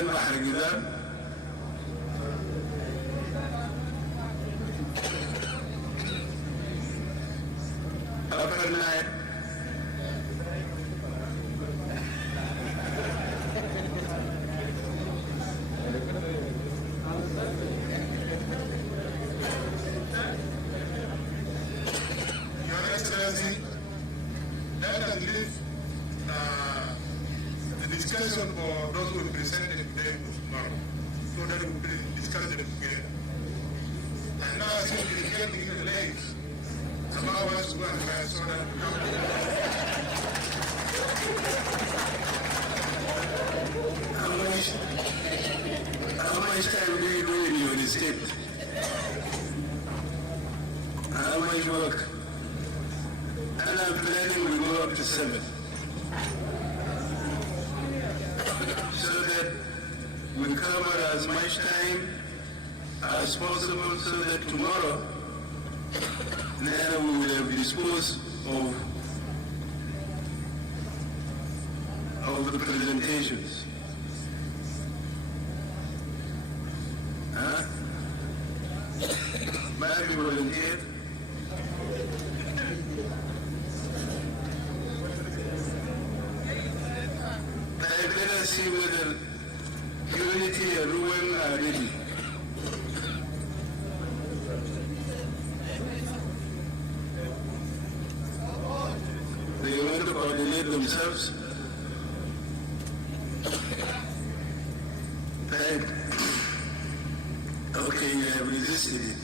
هذا البحر الجدار Upper Nile Your Excellency, let us leave the discussion for those who presented today to tomorrow, so that we will discuss them together. And now since we get in the lakes, somehow wants to go and buy so that we come. How much time do you do in your estate? How much work? And I'm planning we go up to 7. So that we cover as much time as possible so that tomorrow then we will have disposed of the presentations. May I be volunteered? Let us see whether Unity and Ruwen are ready. They want to coordinate themselves. Okay, you have resisted it.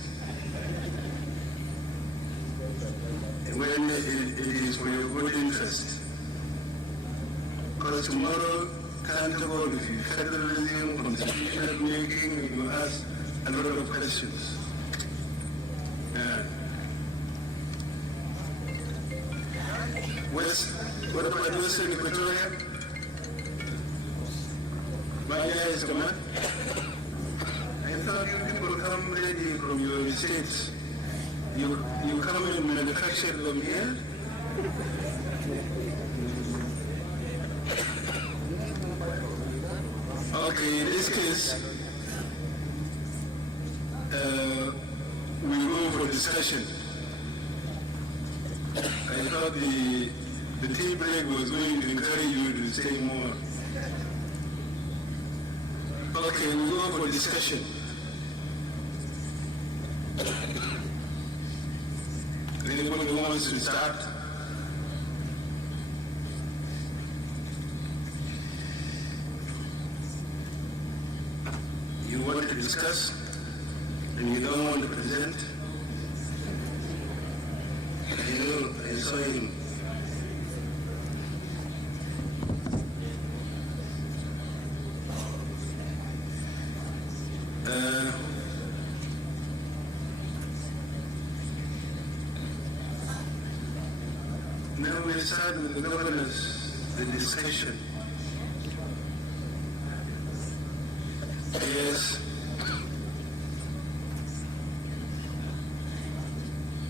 When it is for your good interest. Because tomorrow, can't about if you federalism, constitutional making, you ask a lot of questions. What about Western Equatoria? My guys, come on. I thought you people come ready from your estates. You come and manufacture them here? Okay, in this case, we go for discussion. I thought the tea break was going to encourage you to stay more. Okay, we go for discussion. Anybody who wants to start? You want to discuss and you don't want to present? I saw him. Now we'll start with the governors, the discussion. Yes.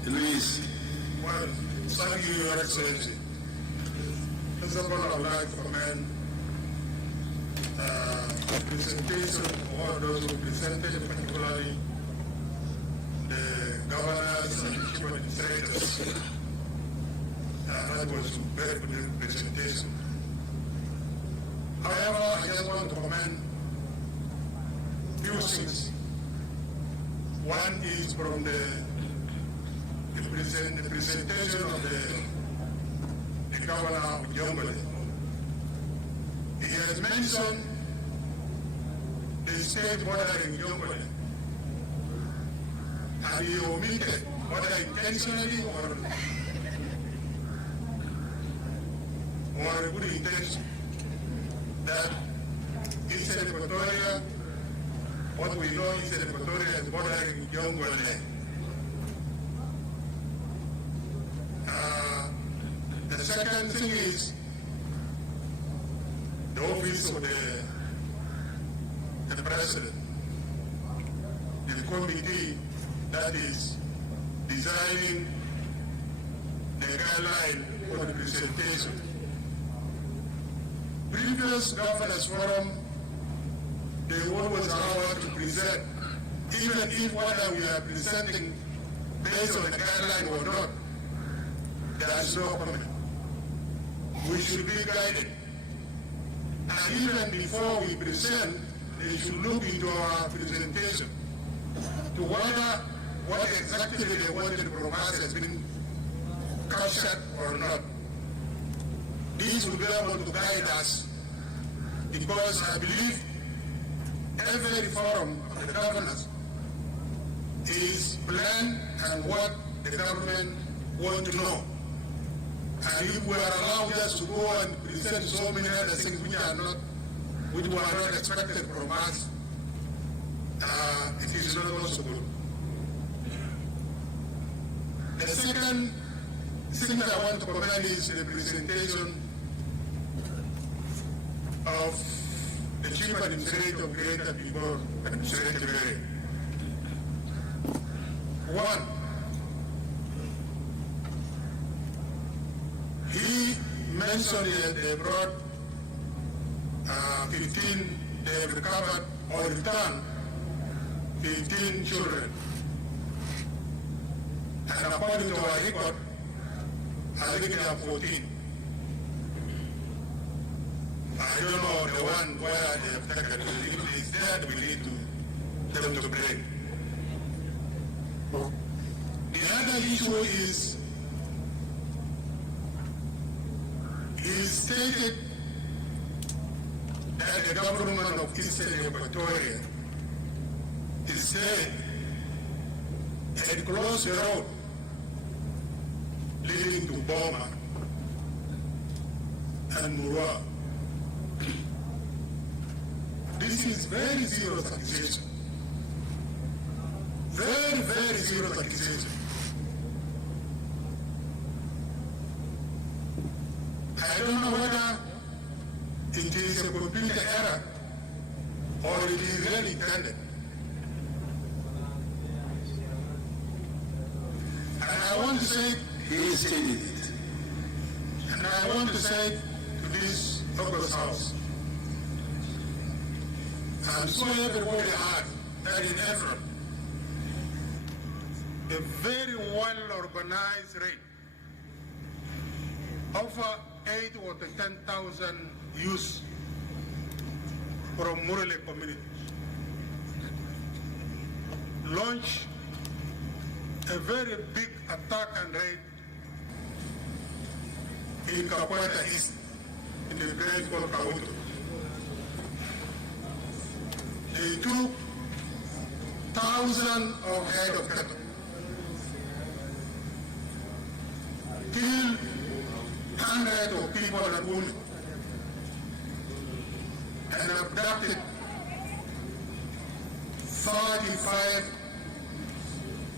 Luis. Well, thank you, Your Excellency. First of all, I would like to commend the presentation of all those who presented, particularly the governors and chief administrators. That was a very good presentation. However, I just want to commend few things. One is from the presentation of the governor of Jonglei. He has mentioned the state bordering Jonglei, and he omitted, whether intentionally or a good intention, that Eastern Equatoria, what we know is that Equatoria is bordering Jonglei. The second thing is the office of the president, the committee that is designing the guideline for the presentation. Previous governors forum they always allow us to present, even if whether we are presenting based on the guideline or not, there is no comment. We should be guided. And even before we present, they should look into our presentation to whether what exactly they wanted from us has been captured or not. This will be able to guide us, because I believe every forum of the governors is planned and what the government wants to know. And if we are allowed just to go and present so many other things which were not expected from us, it is not possible. The second thing that I want to comment is the presentation of the Chief Administrator of Greater People Administrative Area. One, he mentioned that they brought 15, they have recovered or returned 15 children. And according to our record, I think they are 14. I don't know the one where they have taken. If it is there, we need to them to break. The other issue is, he stated that the government of Eastern Equatoria is said had closed the road leading to Boma and Murua. This is very serious accusation. Very, very serious accusation. I don't know whether it is a complete error or it is really intended. And I want to say, he stated it. and I want to say to this August House, I'm sure everybody heard that in April, a very well-organized raid, over 8 or 10,000 youths from Murule communities launched a very big attack and raid in Kapoeta East, in the great called Kauto. They took thousands of head of cattle, killed hundreds of people and women, and abducted 35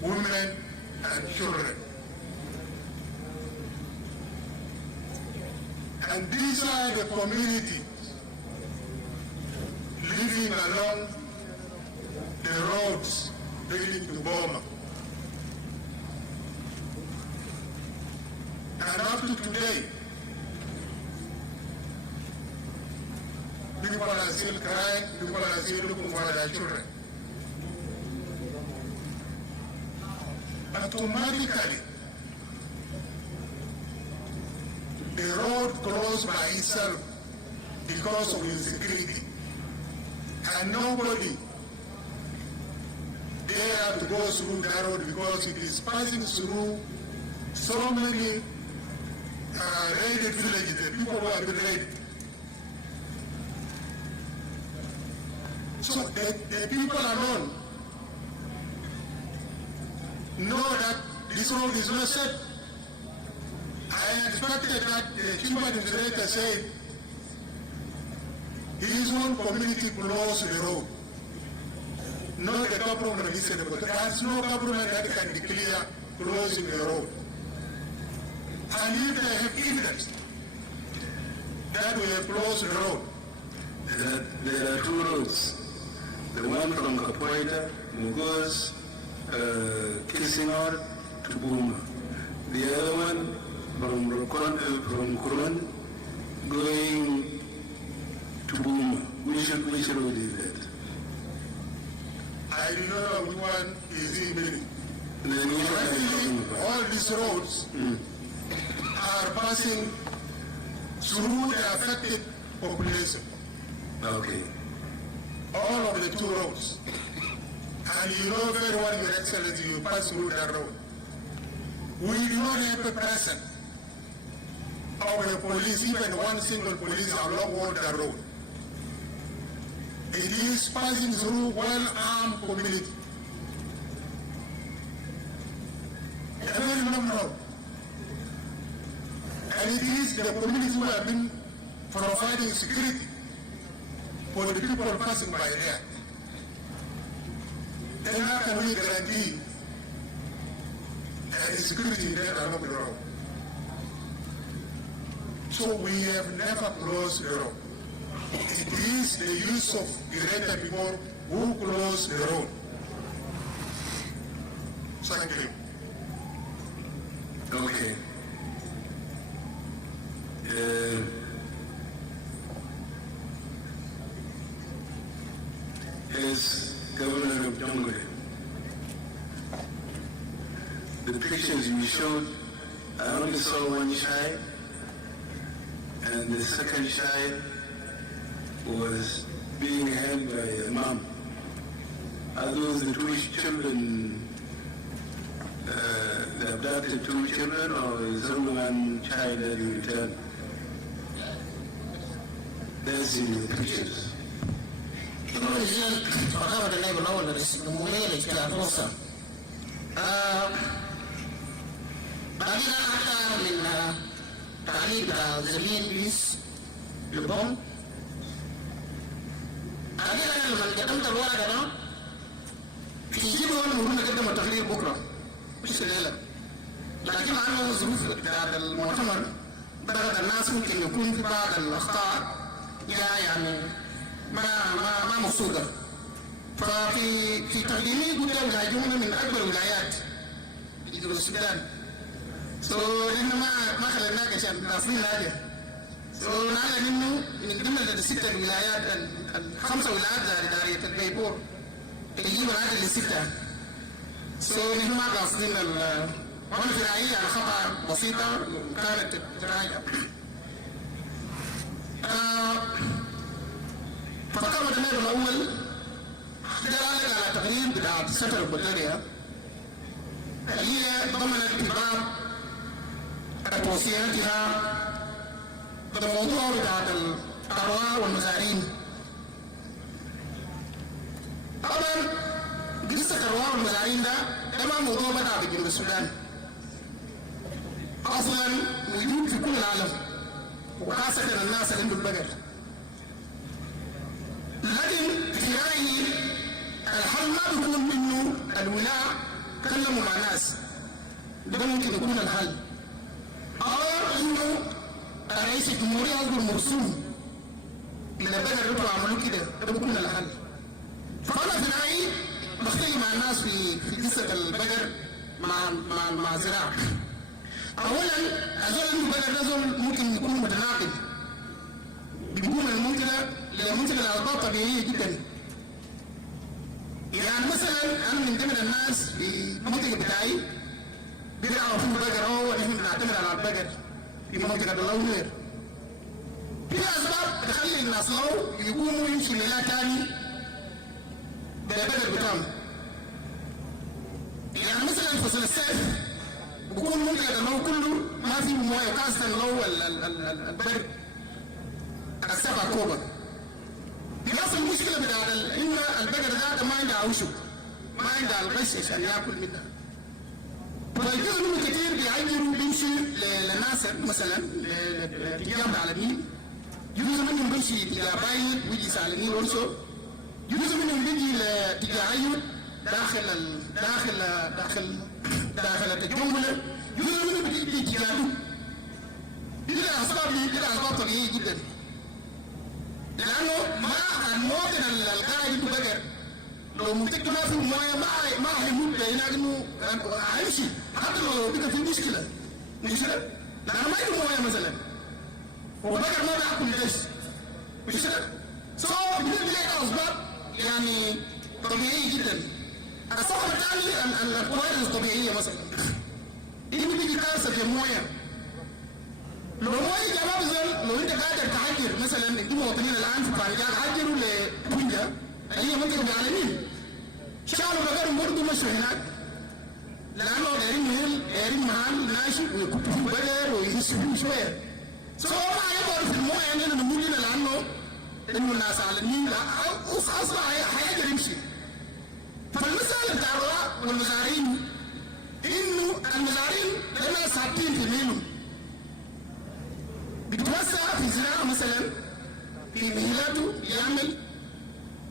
women and children. And these are the communities living along the roads leading to Boma. And up to today, people are still crying, people are still looking for their children. Automatically, the road closed by itself because of insecurity. And nobody dare to go through that road because it is passing through so many raided villages, the people who have been raided. So the people alone know that this road is not safe. I expected that the chief administrator said his own community closed the road, not the government of Eastern Equatoria. There is no government that can declare closing the road. And if they have evidence that we have closed the road, there are two roads. The one from Kapoeta, Mugos, Kisinor to Buma. The other one from Kuron going to Buma. Which road is that? I do not know which one is in meaning. Then All these roads are passing through the affected population. okay. All of the 2 roads. And you know very well, Your Excellency, you pass through that road. We do not have a presence of the police, even one single police along that road. It is passing through well-armed community. A very long road. And it is the community who have been providing security for the people passing by there. Then how can we guarantee the security there along the road? So we have never closed the road. It is the use of greater people who close the road. Thank you. Okay. As Governor of Jonglei, the pictures you showed, I only saw one child, and the second child was being held by a mom. Are those the 2 children, the abducted 2 children, or is only one child that you returned? That's in the pictures. لكن عنه ظروف هذا المؤتمر درجة الناس ممكن يكون في بعض الأخطاء يعني ما مقصودة. ففي تقديمي قلت لهم جملة من أكبر الولايات في جنوب السودان. إحنا ما خليناك عشان ناصرين حاجة. نعلن إنه من ضمن ال6 الولايات ال5 ولايات دارية البيبور تجيب العدد ل6. نحن ما قاصدين وانا في رأيي على خطأ بسيطة كانت تتراجع. فطبعا النائب الأول دلالة على تقرير بتاع سفر إكواتوريا هي ضمنت اتباع توصياتها بالموضوع بتاع الأرواح والمزارين. طبعا قصة الأرواح والمزارين ده ما موضوع بدأ بجنوب السودان. أصلا موجود في كل العالم وخاصة الناس اللي عندهم البقر. لكن في رأيي الحل ما بيكون إنه الولاة كلموا مع ناس، ده ممكن يكون الحل. أو إنه رئيس الجمهورية يصدر مرسوم للبقر يطلعوا عملوا كده، ده بيكون الحل. فأنا في رأيي بختلف مع الناس في قصة البقر مع الزراعة. أولا أزول البقر ده زول ممكن يكون متناقض، بيكون المنتجة لأسباب طبيعية جدا. يعني مثلا أنا من ضمن الناس في المنطقة بتاعي بيرعوا في البقر أو نحن بنعتمد على البقر في منطقة اللونير. في أسباب تخلي الناس لو يقوموا يمشوا ليلة تاني بالبقر بتاعهم. يعني مثلا فصل الصيف بكون منطقة اللو كله ما في مويه، خاصة اللو البرد السبع أكتوبر. بيحصل المشكلة بتاع إن البقر ده ما عنده عوشب، ما عنده الغش عشان ياكل منها. فالجزء منه كتير بيعيروا بيمشي لناس مثلا لاتجاه على النيل، جزء منهم بيمشي تجاه بايد ويجلس على النيل ورسو، جزء منهم بيجي لاتجاه عيون داخل الجملة، جزء منهم بيجي تجاهه. دي أسباب طبيعية جدا. لأنه ما المواطن القاعد في بقر لو منطقته ما في مويه ما هيموت هناك إنه هيمشي حتى لو بقى في مشكلة لأنه ما عنده مويه مثلا، والبقر ما بياكل ليش مشكلة. بالنسبة لي أسباب يعني طبيعية جدا. السبب الثاني الكوارث الطبيعيه مثلا إنه بيجي كارثه في المويه لو مويه جماعه بزول لو انت قادر تحجر مثلا دي مواطنين الان في فانجان حجروا لبنجا هي منطقه بعالمين شالوا بقرهم برضه مشوا هناك لانه دايرين محل ناشف ويكبوا فيه بقر ويهسوا فيه شويه سواء ما يقعدوا في المويه عندنا نقول لنا لانه انه الناس على النيل اصلا هيقدر يمشي فالمسألة بتاع الرعاة والمزارعين انه المزارعين لما ثابتين في ميلهم بيتوسع في زراعة مثلا في مهلاته يعمل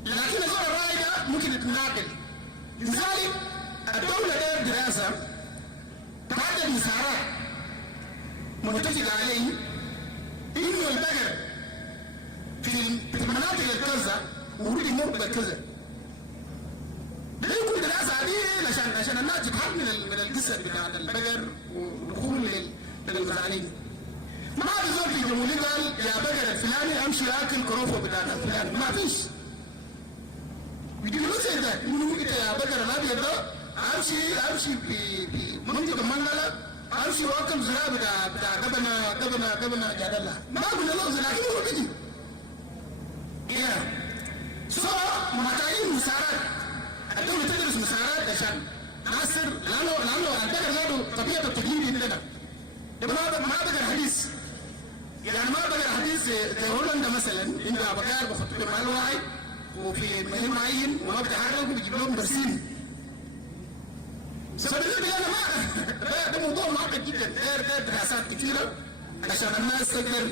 لكن الزول الراعي ده ممكن يتناقل لذلك الدولة داير دراسة تعدد المسارات متفق عليه انه البقر في المناطق الكذا ورود يمر بالكذا ده يكون دراسة عادية عشان الناس تتحرك من القصة بتاعت البقر ودخول للمزارعين ما في زول في جمهورية قال يا بقر الفلاني امشي اكل كروفه بتاعت الفلاني ما فيش بيقولوا زي ده انه انت يا بقر الابيض ده امشي في منطقة منغلة امشي واكل زراعة بتاع قبنا جدلا ما قلنا له لكن هو بيجي محتاجين مسارات الدولة تدرس مسارات عشان ناصر لانه البقر ذاته طبيعة التقليدي عندنا ما بقر حديث يعني ما بقر حديث زي هولندا مثلا عندها بقر بخطوا بمال واحد وفي مهم معين وما بتحركوا بيجيب لهم برسيم فبالنسبة لي أنا ما ده موضوع معقد جدا ده دراسات كثيرة عشان الناس تقدر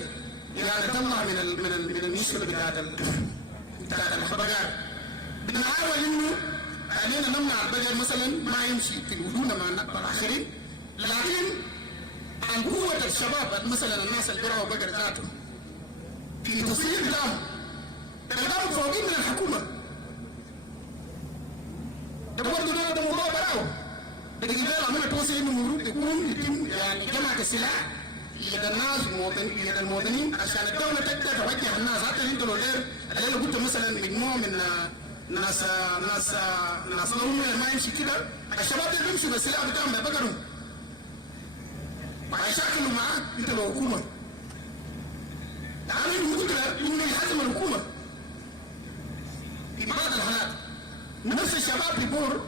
يعني تطلع من المشكلة بتاعت البقر بنحاول انه علينا نمنع البقر مثلا ما يمشي في الهجوم مع الاخرين لكن عن قوة الشباب مثلا الناس اللي بيرعوا بقر ذاتهم في تصوير دام فوقين من الحكومة ده برضه ده موضوع براو ده يجب لنا عملنا توصل انه المفروض يكون يعني جمع السلاح يد الناس يد المواطنين عشان الدولة تقدر توجه الناس حتى انت لو اللي قلت مثلا مجموعة من ناس نوم ما يمشي كده الشباب اللي بيمشوا بالسلاح بتاعهم بيبقروا وهيشاكلوا معاك انت لو حكومة يعني انه يحزم الحكومة في بعض الحالات نفس الشباب في بور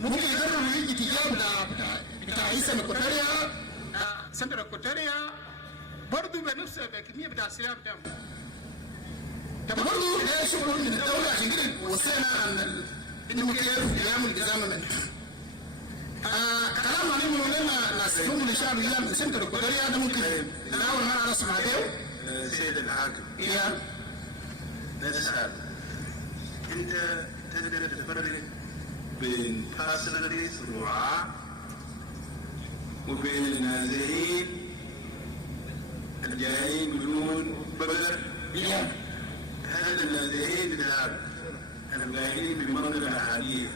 ممكن يقرروا يجي تجاه بتاع عيسى اكواتوريا سنتر اكواتوريا برضه بنفس الكمية بتاع السلاح بتاعهم طب برضه ده شغل من الدولة عشان كده وصينا عن انه كيف يعمل جزامة منه كلام عن انه لما ناس يوم اللي شعبوا يعمل سنتر اكواتوريا ده ممكن نحاول ما نعرف مع ده سيد الحاكم نسأل انت تقدر تفرق بين فاصلة رعاة وبين النازحين الجايين بدون بقر هذا النازحين بالعرب الجايين بالمنطقة الحالية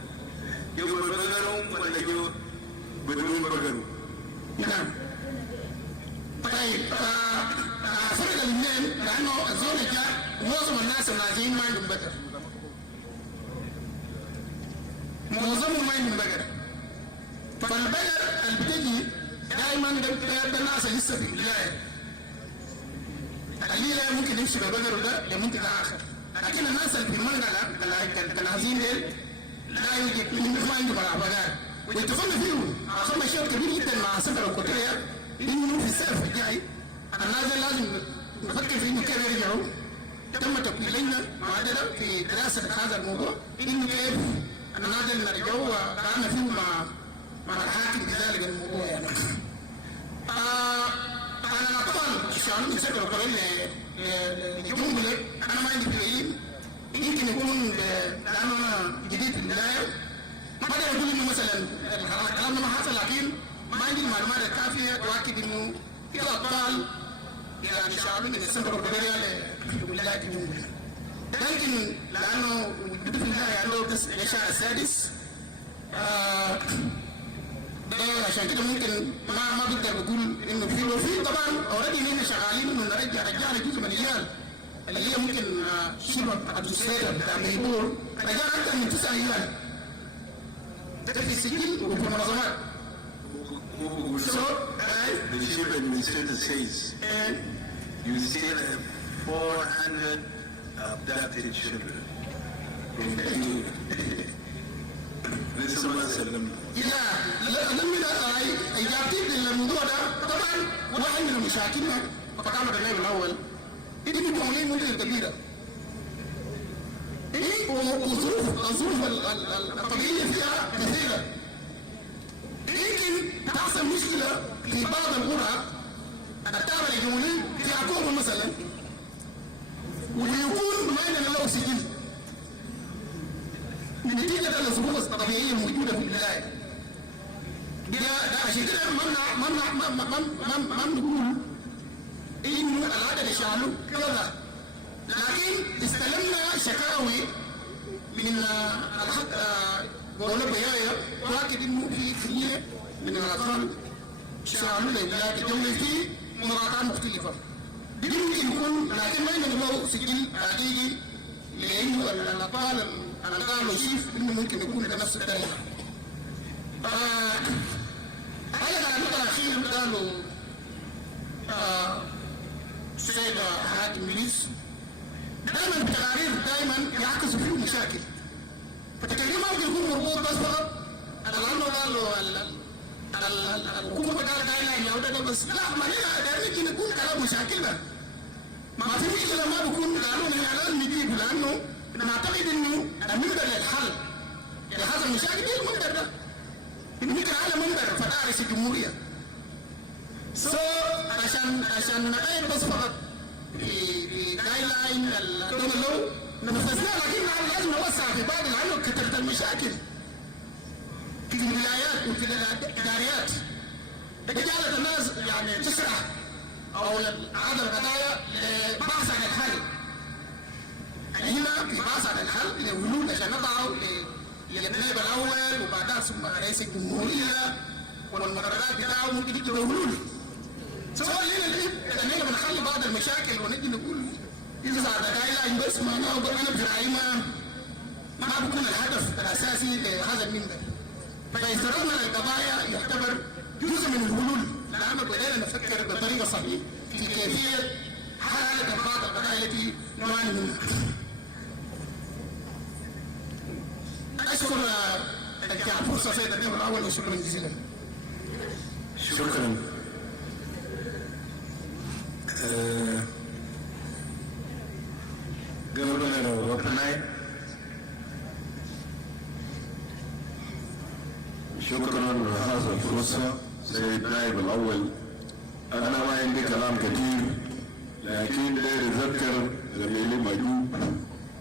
يجوا بقرهم ولا يجوا بدون بقرهم؟ نعم طيب فرق الاثنين لانه الزول جاء معظم الناس النازحين ما عندهم بقر معظمهم ما عندهم بقر فالبقر اللي بتجي دائما ده الناس لسه في البدايه اللي لا ممكن يمشي ببقره ده لمنطقه اخر لكن الناس اللي في المنطقه النازحين ديل لا يوجد ما عندهم بقر واتفقنا فيه اخذنا شيء كبير جدا مع سفر اكواتوريا انه في الصيف الجاي الناس لازم نفكر في انه كيف يرجعوا تم تقبيلنا معادله في دراسه هذا الموضوع انه كيف الناس نرجعوا وقعنا فيه مع الحاكم بذلك الموضوع يعني انا طبعا الشعب من سفر اكواتوريا لجمهوري انا ما عندي تقييم يمكن يكون لانه انا جديد في البدايه ما اقدر اقول انه مثلا الكلام ده ما حصل لكن ما عندي المعلومات الكافيه تؤكد انه في اطفال يعني شعبوا من السنتر اكواتوريا لولايه الجمهوريه لكن لانه وجود في النهايه له الشهر السادس ده عشان كده ممكن ما بقدر بقول انه في طبعا اوريدي هنا شغالين انه رجعنا جزء من الرجال اللي هي ممكن شبه ادوسيتر بتاع ميبور رجعنا اكثر من 9 ايام ده في السجل وفي المنظمات. The chief administrator says you still have 400 abducted children. لسه ما سلمنا. لم إجابتي للموضوع ده طبعا واحد من المشاكلنا فقام بالنائب الأول إنه بيكونين مدة كبيرة. الظروف الطبيعية فيها كثيرة. يمكن تحصل مشكلة في بعض القرى التابعة للجمهورية في عقوبة مثلا ويكون ما عندنا له سجل نتيجة الظروف الطبيعية الموجودة في الولاية. ده عشان كده ما نقول إنه العدد شالوا كذا، لكن استلمنا شكاوي من الحق قولنا بيايا واكد إنه في كثير من الأطفال شالوا لولاية الجمهورية في مراقات مختلفة. دي ممكن يكون لكن ما عندنا سجل حقيقي لأنه الأطفال أنا قالوا شيف إنه ممكن يكون بنفس الطريقة. هذا النقطة الأخيرة قالوا سيد حاكم ميليس دائما التقارير دائما يعكسوا فيه مشاكل. فالتقرير ما ممكن يكون مربوط بس فقط لأنه قالوا الحكومة قالت لا أو ده بس لا ما ممكن يكون كلام مشاكلنا. ما في مشكلة ما بكون قانون يعني لازم نجيب لأنه نعتقد إنه المنبر للحل لهذا المشاكل هي المنبر ده. المنبر على منبر فدارس الجمهورية. عشان نغير بس فقط في جاي لاين الدولة لو نفذناه لكن لازم نوسع في بعض لأنه كثرة المشاكل في الولايات وفي الإداريات جعلت الناس يعني تسرح أو عدم القضايا لبحث عن الحل. هنا في بحث عن الحل للولود عشان نضعه للنائب الأول وبعدها ثم رئيس الجمهورية والمقررات بتاعه ممكن يجي بولود. سؤال لنا بنحل بعض المشاكل ونجي نقول إذا صار دايلاين بس ما أنا في رأيي ما بكون الهدف الأساسي لهذا المنبر. فافتراضنا للقضايا يعتبر جزء من الحلول لأننا بدأنا نفكر بطريقة صحيحة في كيفية حل بعض القضايا التي نعاني منها. أشكر الفرصة سيد النائب الأول وشكرا جزيلا. شكرا. Governor of Openai. شكرا لهذا الفرصة سيد النائب الأول. أنا ما عندي كلام كثير لكن داير أذكر زميلي مجوب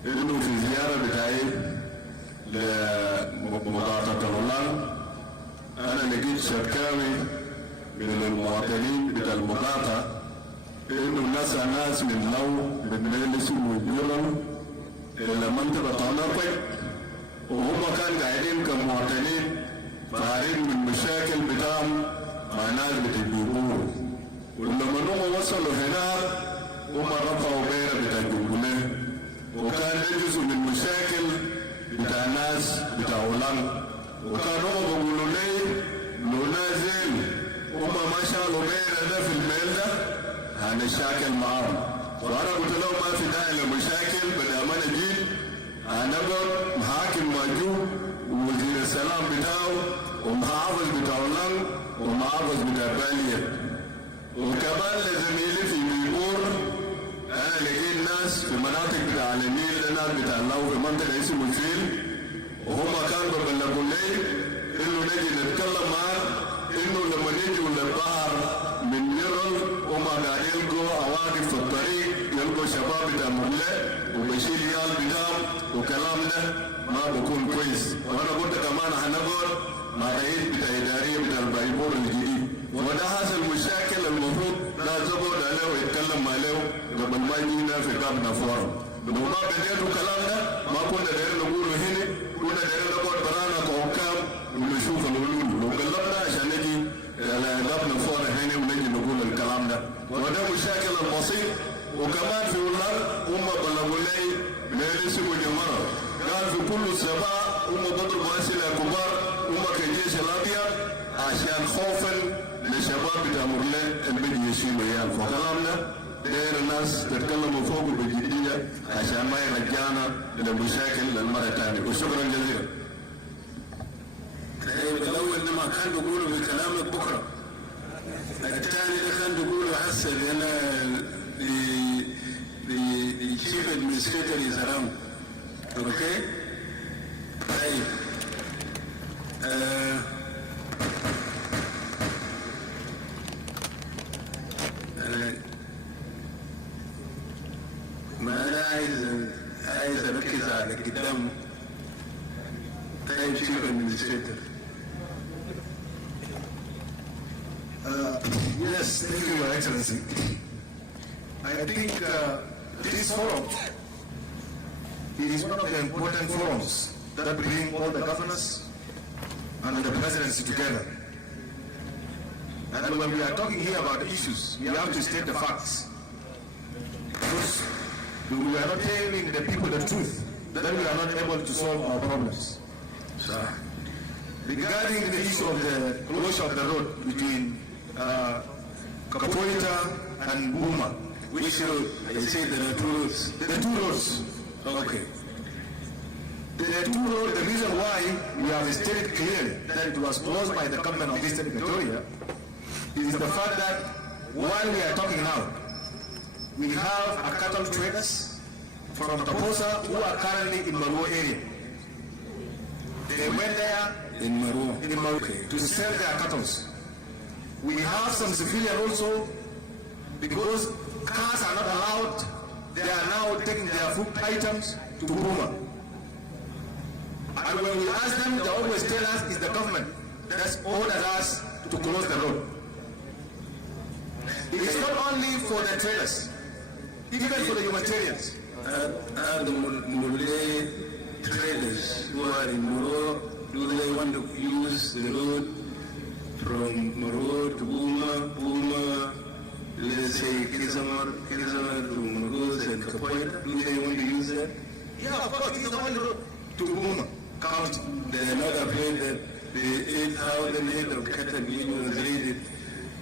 إنه في زيارة بتاعي لمضاعفة الهولان أنا لقيت شكاوي من المواطنين بتاع المضاعفة إنه ناس من لو بنجلسوا ويجولهم إلى منطقة طنطا وهم كانوا قاعدين كمواطنين فاعرين من مشاكل بتاعهم مع ناس بتجيبوه. ولما هم وصلوا هناك هم رفعوا بيرة بتاع جنجلي وكان يجزوا من مشاكل بتاع الناس بتاع هولان وكانوا هم بيقولوا لي لو نازل هم ما شالوا بيرة ده في الميل ده هنشاكل معاهم. وانا قلت لهم ما في داعي لمشاكل بدل ما نجيب هنقعد محاكم موجود ووزير السلام بتاعه ومحافظ بتاع هولان ومحافظ بتاع بالية وكمان لزميلي في بيبور. انا لقيت ناس في مناطق بتاع النيل ناس بتاع اللو في منطقه اسمه الفيل وهم كانوا بيبلغوا لي انه نجي نتكلم معاه انه لما نجوا للبحر من نيرل هم قاعدين يلقوا عواقف في الطريق يلقوا شباب بتاع مبلغ وبشيل يال بتاعهم وكلام ده ما بكون كويس. وانا قلت كمان هنقعد مع رئيس بتاع اداريه بتاع البايبور الجديد وده حصل مشاكل المفروض لا زبط عليه ويتكلم عليه قبل ما يجينا في كابنا فورم. لو ما بديتوا الكلام ده ما كنا دايرين نقوله هنا كنا دايرين نقعد برانا كحكام ونشوف الحلول. لو قلبنا عشان نجي على كابنا فورم هنا ونجي نقول الكلام ده وده مشاكل البسيط. وكمان في ولاد هم بلغوا لي ليلة سبوا جمرة قال في كل سباع هم بضربوا أسئلة كبار هم عشان خوفا للشباب بتاع مرلين اللي بيجي يشيلوا عيال فكلامنا داير الناس تتكلموا فوق بجدية عشان ما يرجعنا لمشاكل المرة الثانية وشكرا جزيلا. طيب الأول لما كان بيقولوا بكلامك بكرة الثاني ده كان بيقولوا هسه لأن the chief administrator is around. Okay? طيب ما أنا عايز أركز على قدام. طيب chief administrator. Yes, thank you, Your Excellency. I think this forum is one of the important forums that bring all the governors and the presidency together. And when we are talking here about the issues, we have to state the facts. Because we are not telling the people the truth, then we are not able to solve our problems. So, regarding the issue of the closure of the road between Equatoria and Buma. Which road? They say there are two roads. The two roads. Okay. The two roads, the reason why we have stated clearly that it was closed by the government of Eastern Equatoria is the fact that while we are talking now, we have a cattle traders from Taposa who are currently in Maruo area. They went there In Maruo. okay, to sell their cattle. We have some civilian also, because cars are not allowed, they are now taking their food items to Buma. And when we ask them, they always tell us it's the government that's ordered us to close the road. It's not only for the traders, even for the humanitarians. Are the Malay traders who are in Maruo, do they want to use the road from Maruo to Buma, let's say Kizamar to Magos and Kapoita? Do they want to use that? Yeah, of course, it's the only road to Buma County. They are not afraid that the 8,000 head of cattle being raided,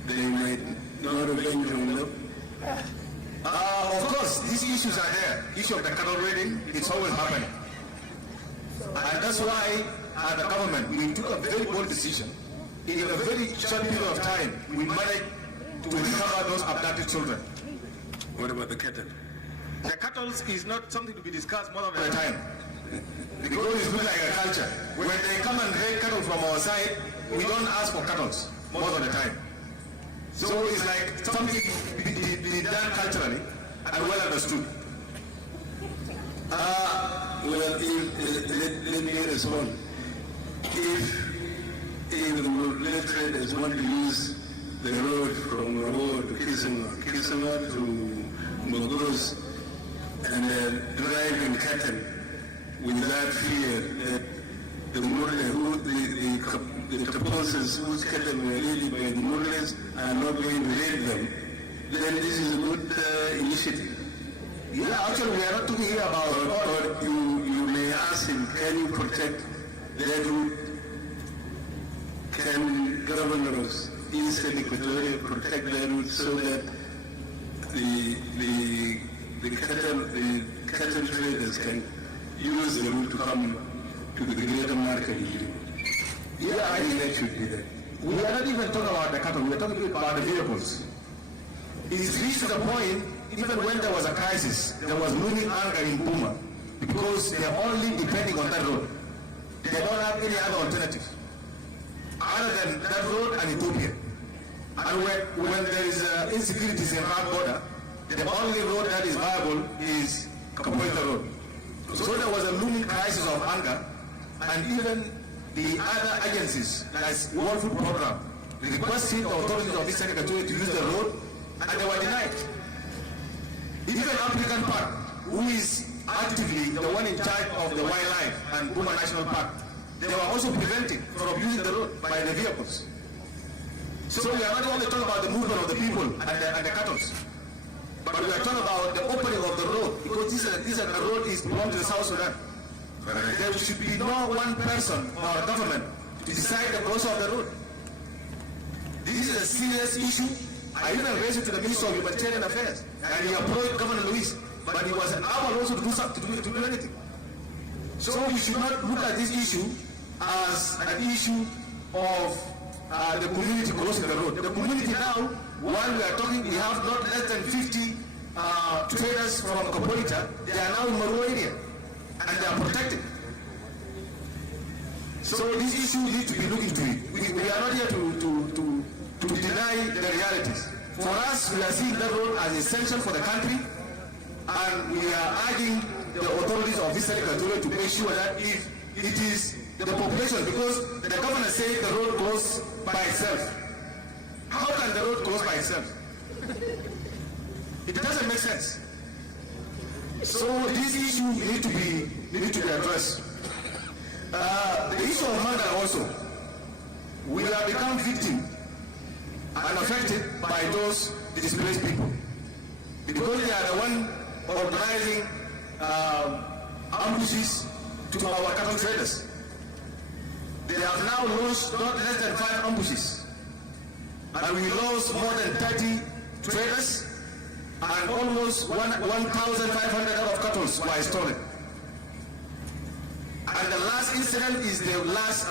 they might not avenge on them. Of course, these issues are there. Issue of the cattle raiding, it's always happening. And that's why, as the government, we took a very bold decision. In a very short period of time, we managed to recover those abducted children. What about the cattle? The cattle is not something to be discussed most of the time. Because it's good like agriculture. When they come and raid cattle from our side, we don't ask for cattle most of the time. So it's like something be done culturally and well understood. Well, let me respond. If the Malay traders want to use the road from Maruo to Kisima to Magos and driving cattle without fear that the Malay, the proposals whose cattle were raided by the Malays are not going to raid them, then this is a good initiative. Yeah, actually we are not talking here about... Or you may ask him, can you protect that route? Can governors in Eastern Equatoria protect that route so that the cattle traders can use the route to come to the greater market? Yeah, I think that should be there. we are not even talking about the cattle, we are talking about the vehicles. It's reached the point, even when there was a crisis, there was looming anger in Buma because they are only depending on that road. They don't have any other alternative other than that road and Ethiopia. And when there is insecurities in our border, the only road that is viable is Kapoita Road. So there was a looming crisis of anger, and even the other agencies, like World Food Program, requested the authorities of Eastern Equatoria to use the road, and they were denied. Even African Park, who is actively the one in charge of the wildlife and Buma National Park, they were also prevented from using the road by the vehicles. So we are not only talking about the movement of the people and the cattle, but we are talking about the opening of the road, because this road is belongs to the South Sudan. There should be no one person or a government to decide the course of the road. this is a serious issue. I even raised it to the Minister of Humanitarian Affairs, and he approached Governor Luis, but he was unable also to do something, to do anything. So we should not look at this issue as an issue of the community crossing the road. The community now, while we are talking, we have not less than 50 traders from Equatoria. They are now in Maru area, and they are protected. So this issue needs to be looked into it. We are not here to deny the realities. For us, we are seeing that road as essential for the country, and we are urging the authorities of this Equatoria to make sure that if it is the population, because the governor said the road goes by itself. How can the road close by itself? It doesn't make sense. So this issue need to be addressed. The issue of murder also. We have become victim and affected by those displaced people, because they are the one organizing ambushes to our cattle traders. They have now launched not less than 5 ambushes, and we lost more than 30 traders, and almost 1,500 out of cattle were stolen. And the last incident is the last,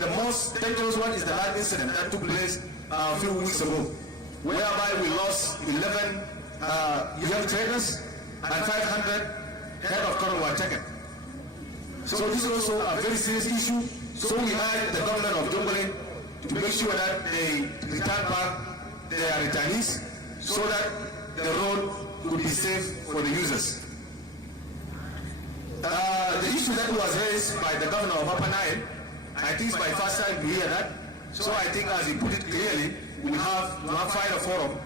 the most dangerous one is the last incident that took place a few weeks ago, whereby we lost 11 young traders and 500 head of cattle were taken. So this is also a very serious issue. So we urge the government of Jonglei to make sure that they return back their returnees so that the road will be safe for the users. The issue that was raised by the governor of Upper Nile, I think it's my first time to hear that. So I think, as he put it clearly, we have to find a forum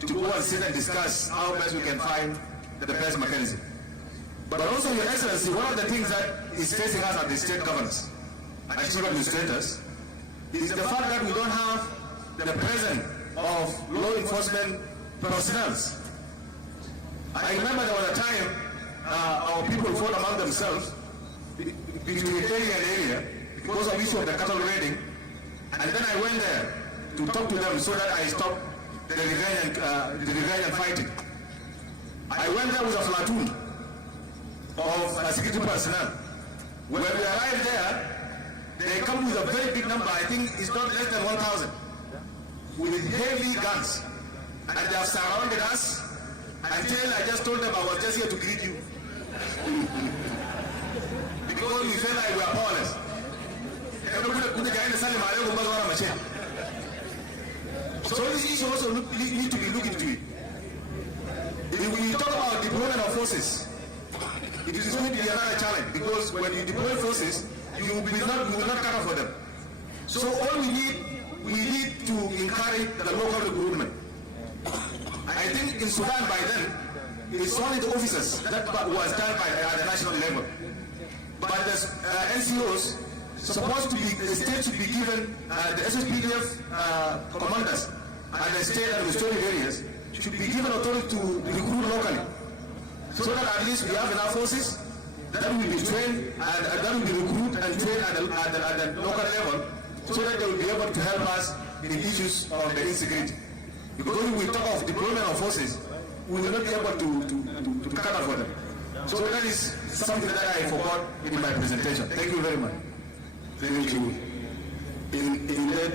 to go and sit and discuss how best we can find the best mechanism. But also, Your Excellency, one of the things that is facing us as the state governors and chief administrators is the fact that we don't have the presence of law enforcement personnel. I remember there was a time our people fought among themselves between area and area because of issue of the cattle raiding, and then I went there to talk to them so that I stopped the revenge and fighting. I went there with a platoon of security personnel. When we arrived there, they come with a very big number. I think it's not less than 1,000, with heavy guns, and they have surrounded us until I just told them I was just here to greet you. Because we felt like we are powerless. So this issue also need to be looked into it. If we talk about deployment of forces, it is going to be another challenge, because when you deploy forces, you will not cover for them. So all we need to encourage the local recruitment. I think in Sudan by then, it's only the officers that was done at the national level. But the NCOs supposed to be, the state should be given, the SSPDF commanders and the state administrative areas should be given authority to recruit locally, so that at least we have enough forces that will be trained and that will be recruited and trained at the local level, so that they will be able to help us in issues of the insecurity. Because if we talk of deployment of forces, we will not be able to cover for them. So that is something that I forgot in my presentation. Thank you very much. Thank you. In that,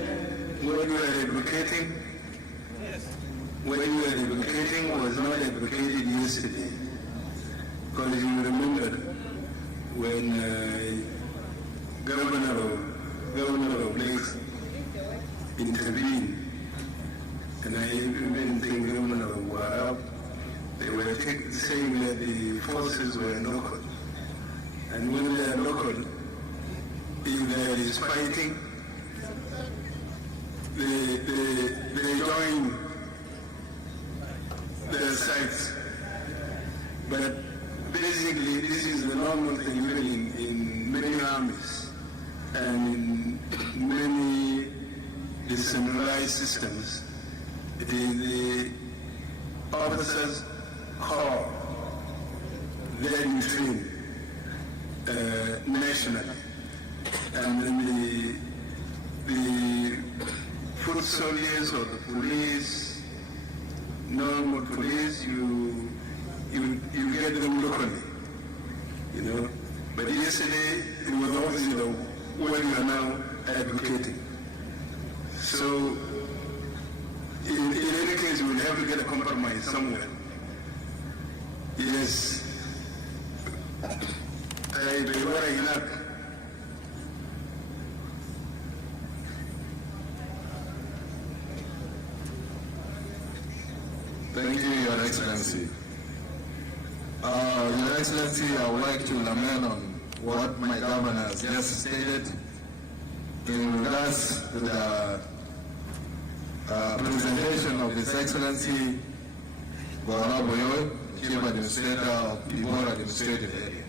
what you are advocating, was not advocated yesterday. Because you remember when Governor of Lakes intervened, and I even think Governor of Warab, they were saying that the forces were local. And when they are local, if there is fighting, they join their sides. But basically, this is the normal thing even in many armies and in many decentralized systems. The officers call then you train nationally, and then the foot soldiers or the police, normal police, you get them locally, you know. But yesterday, it was obviously what you are now advocating. So, in any case, you will have to get a compromise somewhere. Yes. Thank you, Your Excellency. Your Excellency, I would like to lament on what my governor has just stated in regards to the presentation of His Excellency Honourable Chief Administrator of Pibor Administrative Area.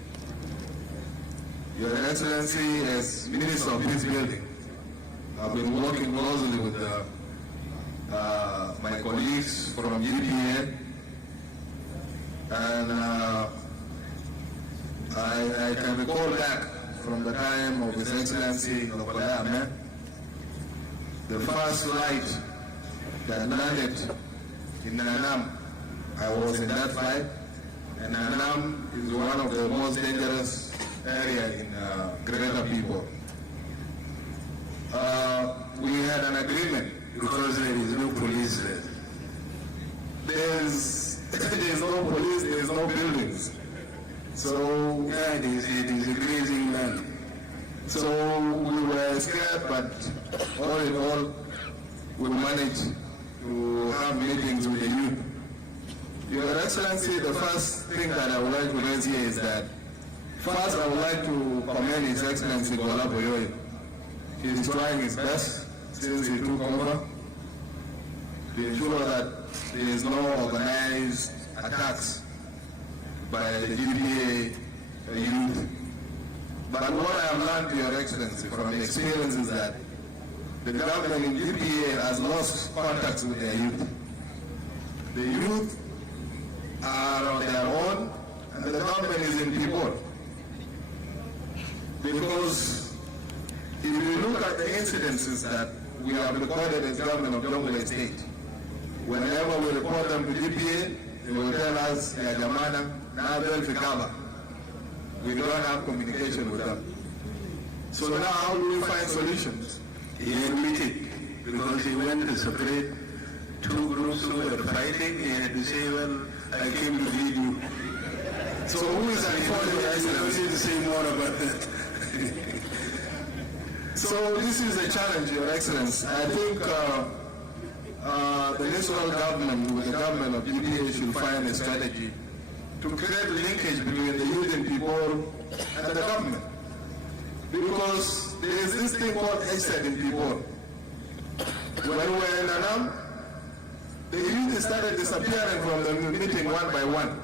Your Excellency, as Minister of Peace Building, I've been working closely with my colleagues from GPA, and I can recall back from the time of His Excellency Dr. Ahmed, the first flight that landed in Nanam. I was in that flight, and Nanam is one of the most dangerous areas in Greater People. We had an agreement because there is no police there. There's no police, there's no buildings. So yeah, it is a grazing land. So we were scared, but all in all, we managed to have meetings with the youth. Your Excellency, the first thing that I would like to raise here is that first I would like to commend His Excellency Gola Boyoyo. He is trying his best since he took over to ensure that there is no organized attacks by the GPA youth. But what I have learned, Your Excellency, from the experience is that the government in GPA has lost contacts with their youth. The youth are on their own, and the government is in people. Because if you look at the incidences that we have recorded as government of Jonglei State, whenever we report them to GPA, they will tell us, "Ya Jamana, now they'll recover." We don't have communication with them. So now how do we find solutions? He admitted, because he went to separate two groups who were fighting, he had to say, well, I came to lead you. So who is at fault? I don't need to say more about that. So this is a challenge, Your Excellency. I think the national government with the government of GPA should find a strategy to create a linkage between the youth and people and the government. Because there is this thing called HSED in people. When we were in Anam, the youth started disappearing from the meeting one by one.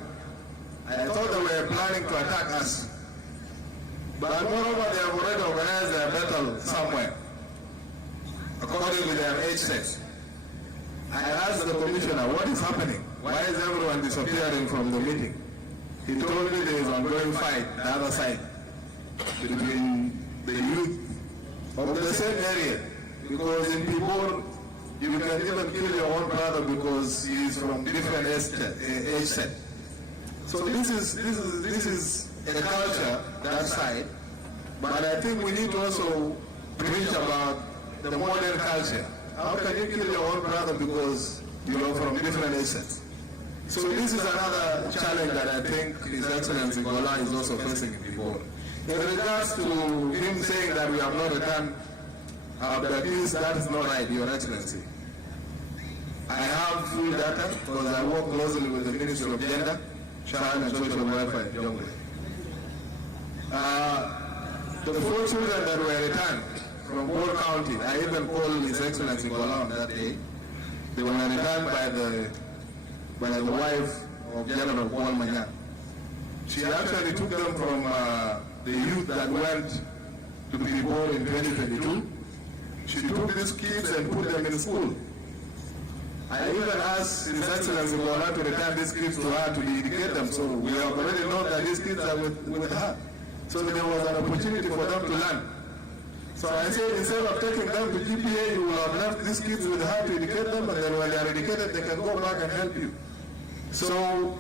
I thought they were planning to attack us. But moreover, they have already organized their battle somewhere, according to their HSED. I asked the commissioner, what is happening? Why is everyone disappearing from the meeting? He told me there is an ongoing fight, the other side, between the youth of the same area. Because in Pibor, you can even kill your own brother because he is from different age set. So this is a culture, that side, but I think we need to also preach about the modern culture. How can you kill your own brother because you are from different age sets? So this is another challenge that I think His Excellency Gola is also facing in Pibor. In regards to him saying that we have not returned Abducted, that is not right, Your Excellency. I have full data because I work closely with the Ministry of Gender, Child and Social Welfare in Jonglei. The 4 children that were returned from Bor County, I even called His Excellency Gola on that day. They were returned by the wife of General Paul Manya. She actually took them from the youth that went to Pibor in 2022. She took these kids and put them in school. I even asked His Excellency Gola to return these kids to her to educate them, so we have already known that these kids are with her. So there was an opportunity for them to learn. So I said, instead of taking them to GPA, you will have left these kids with how to educate them, and then when they are educated, they can go back and help you. So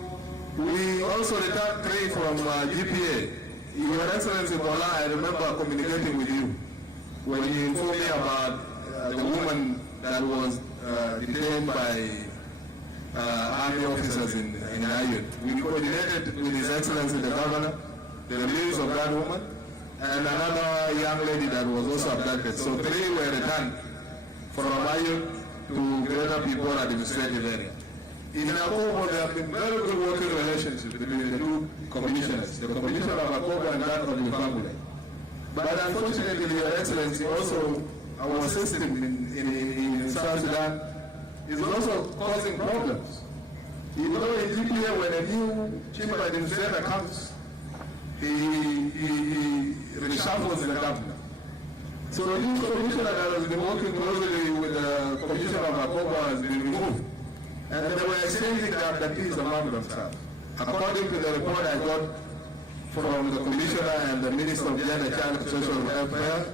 we also returned 3 from GPA. Your Excellency Bola, I remember communicating with you when you informed me about the woman that was detained by army officers in Ayut. We coordinated with His Excellency the Governor, the release of that woman, and another young lady that was also abducted. So 3 were returned from Ayut to Greater People Administrative Area. In Akobo, there have been very good working relationships between the 2 commissioners, the commissioner of Akobo and that of Newfoundland. But unfortunately, Your Excellency, also our system in South Sudan is also causing problems. You know, in GPA, when a new chief administrator comes, he reshuffles the government. So the new commissioner that has been working closely with the commissioner of Akobo has been removed. And they were exchanging the abductees among themselves. According to the report I got from the commissioner and the minister of gender, child and social welfare,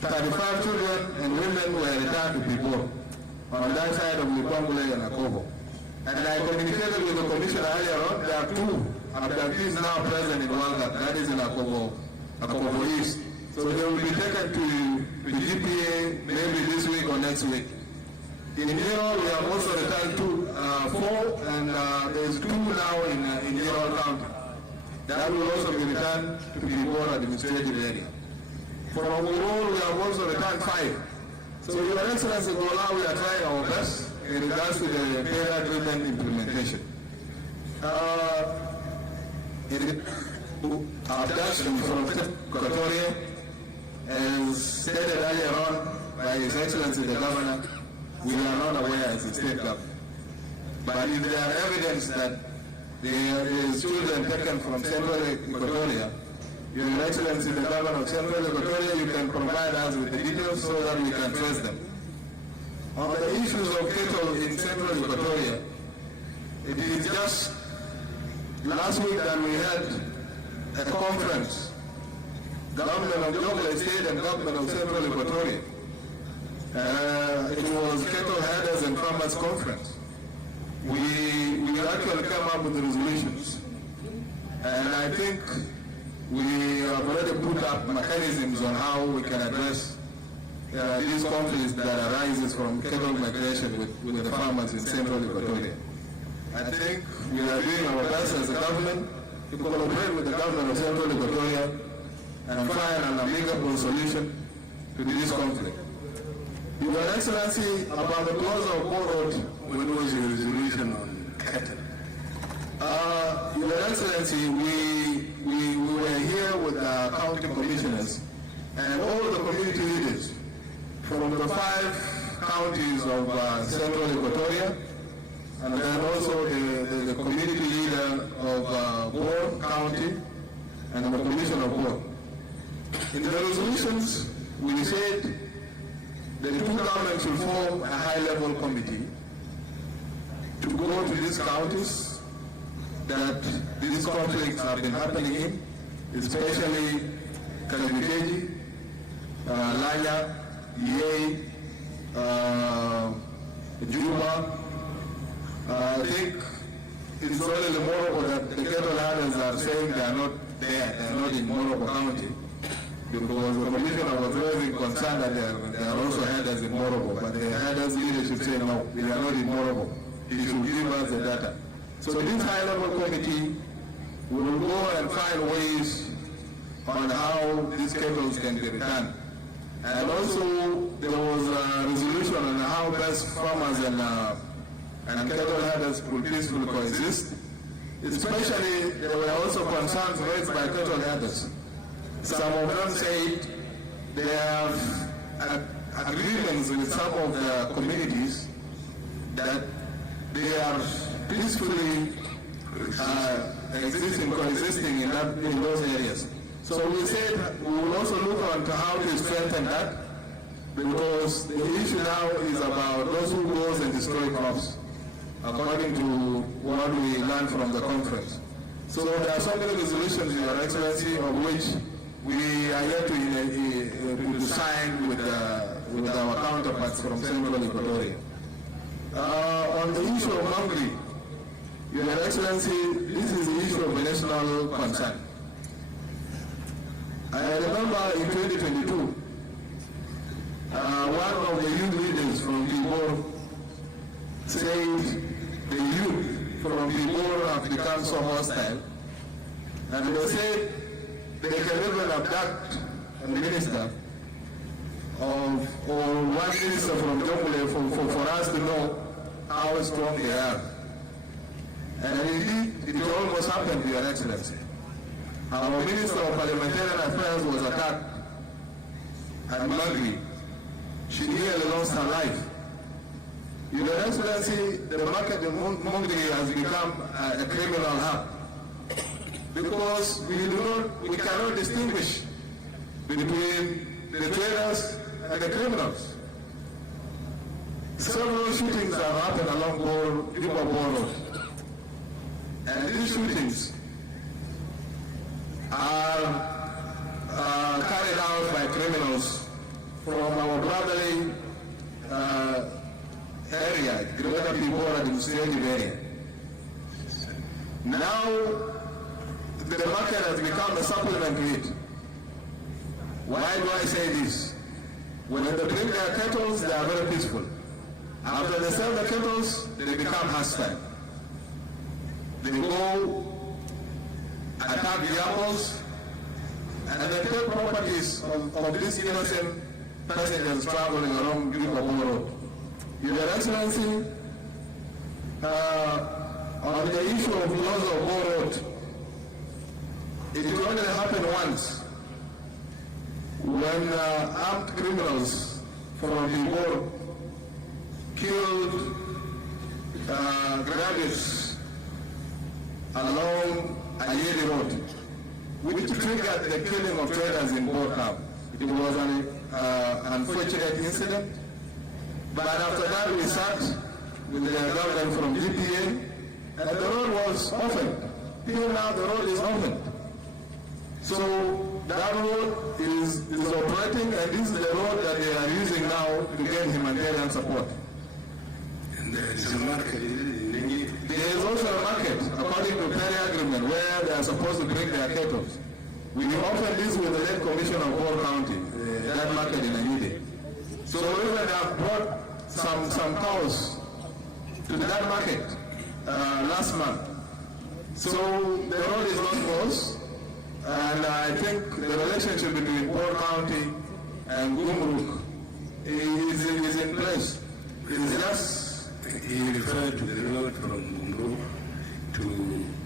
35 children and women were returned to people on that side of Jonglei and Akobo. And I communicated with the commissioner earlier on. There are 2 abductees now present in Walgat, that is in Akobo East. So they will be taken to GPA maybe this week or next week. In Nero, we have also returned 4, and there is 2 now in Nero County. That will also be returned to the People Administrative Area. From Ongoro, we have also returned 5. So Your Excellency Gola, we are trying our best in regards to the data-driven implementation. Abduction from Equatoria, as stated earlier on by His Excellency the Governor, we are not aware as a state government. But if there are evidence that there is children taken from Central Equatoria, Your Excellency the Governor of Central Equatoria, you can provide us with the details so that we can trace them. On the issues of cattle in Central Equatoria, it is just last week that we had a conference, government of Jonglei State and government of Central Equatoria. It was cattle herders and farmers conference. We actually came up with the resolutions, and I think we have already put up mechanisms on how we can address these conflicts that arises from cattle migration with the farmers in Central Equatoria. I think we are doing our best as a government to collaborate with the government of Central Equatoria and find an amicable solution to this conflict. Your Excellency, about the closure of Port Road, When was your resolution on cattle? Your Excellency, we were here with the county commissioners and all the community leaders from the 5 counties of Central Equatoria, and then also the community leader of Bor County and the commission of Bor. In the resolutions, we said the 2 governments will form a high-level committee to go to these counties that these conflicts have been happening in, especially Kalabikeji, Lanya, Yei, Juba. I think it's only the Morocco that the cattle herders are saying they are not there, they are not in Morocco County. Because the commissioner was raising concern that there are also herders in Morocco, but the herders leadership say no, we are not in Morocco. He should give us the data. So this high-level committee will go and find ways on how these cattle can be returned. And also there was a resolution on how best farmers and cattle herders could peacefully coexist. Especially there were also concerns raised by cattle herders. Some of them said they have agreements with some of the communities that they are peacefully coexisting in those areas. So we said we will also look on to how to strengthen that, because the issue now is about those who goes and destroy crops, according to what we learned from the conference. So there are so many resolutions, Your Excellency, of which we are yet to sign with our counterparts from Central Equatoria. On the issue of Jonglei, Your Excellency, this is the issue of national concern. I remember in 2022, one of the youth leaders from Kiir said the youth from Kiir have become so hostile, and they said they can even abduct a minister or one minister from Jonglei for us to know how strong they are. And indeed, it almost happened to Your Excellency. Our Minister of Parliamentarian Affairs was attacked at Jonglei. She nearly lost her life. Your Excellency, the market in Jonglei has become a criminal hub because we cannot distinguish between the traders and the criminals. Several shootings have happened along Juba Road. And these shootings are carried out by criminals from our brotherly area, Greater People administrative area. Now, the market has become a supplement to it. Why do I say this? When they bring their kettles, they are very peaceful. After they sell the kettles, they become hostile. They go attack vehicles, and they take properties of these innocent passengers traveling along Juba Road. Your Excellency, on the issue of loss of Road, it only happened once when armed criminals from Kiir killed graduates along Mayardit Road, which triggered the killing of traders in Borkham. It was an unfortunate incident, but after that we sat with the government from GPA, and the road was opened. Till now the road is open. So that road is operating, and this is the road that they are using now to get humanitarian support. And there is a market. There is also a market, according to Perry Agreement, where they are supposed to bring their cattle. We opened this with the late Commissioner of Ward County, that market in Ayude. So even they have brought some cows to that market last month. So the road is not closed, and I think the relationship between Ward County and Gumruk is in place. It's just he referred to the road from Gumruk to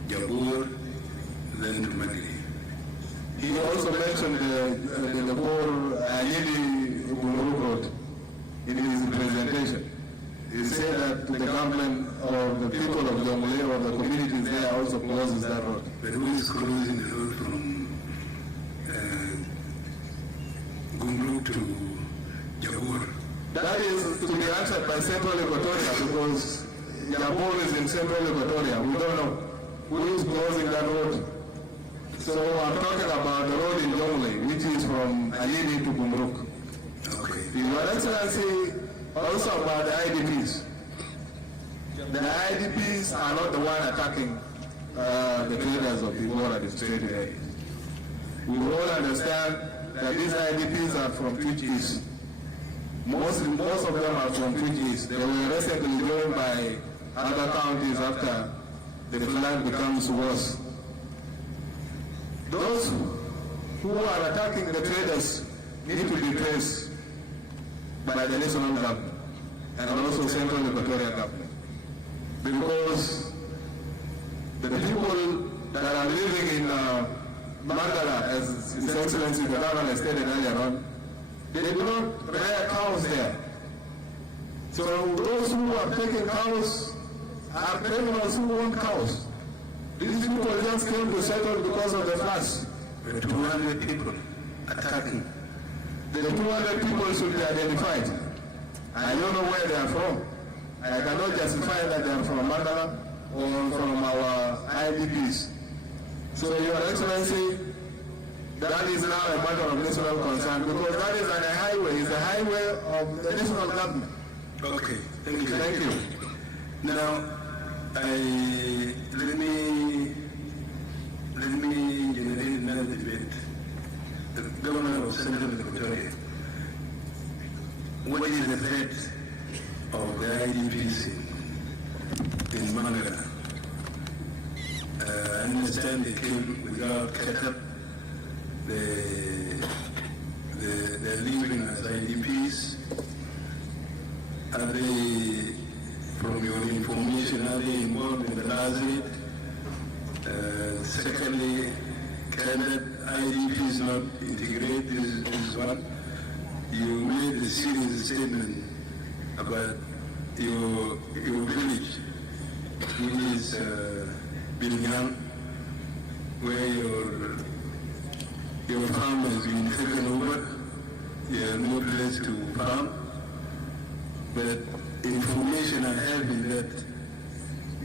Jabur, then to Magli. He also mentioned the whole Ayedi Gumruk road in his presentation. He said that the government or the people of Jonglei or the communities there also closes that road. But who is closing the road from Gumruk to Jabur? That is to be answered by Central Equatoria, because Jabur is in Central Equatoria. We don't know who is closing that road. So I'm talking about the road in Jonglei, which is from Ayedi to Gumruk. Okay. Your Excellency, also about the IDPs. The IDPs are not the one attacking the traders of the war administrative areas. We all understand that these IDPs are from Twitch East. Most of them are from Twitch East. They were recently joined by other counties after the flood becomes worse. Those who are attacking the traders need to be traced by the national government and also Central Equatorial government. Because the people that are living in Mandala, as His Excellency the governor stated earlier on, they do not rear cows there. So those who are taking cows are criminals who want cows. These people just came to settle because of the floods. There are 200 people attacking. The 200 people should be identified. I don't know where they are from. I cannot justify that they are from Mandala or from our IDPs. So Your Excellency, that is now a matter of national concern because that is on a highway. It's a highway of the national government. Okay, thank you. Thank you. Now, let me generate another debate. The governor of Central Equatoria, what is the threat of the IDPs in Mangala? I understand they came without cattle. They're living as IDPs. Are they, from your information, are they involved in the last aid? Secondly, can that IDPs not integrate this one? You made a serious statement about your village, which is Binyang, where your farm has been taken over. You have no place to farm. But information I have is that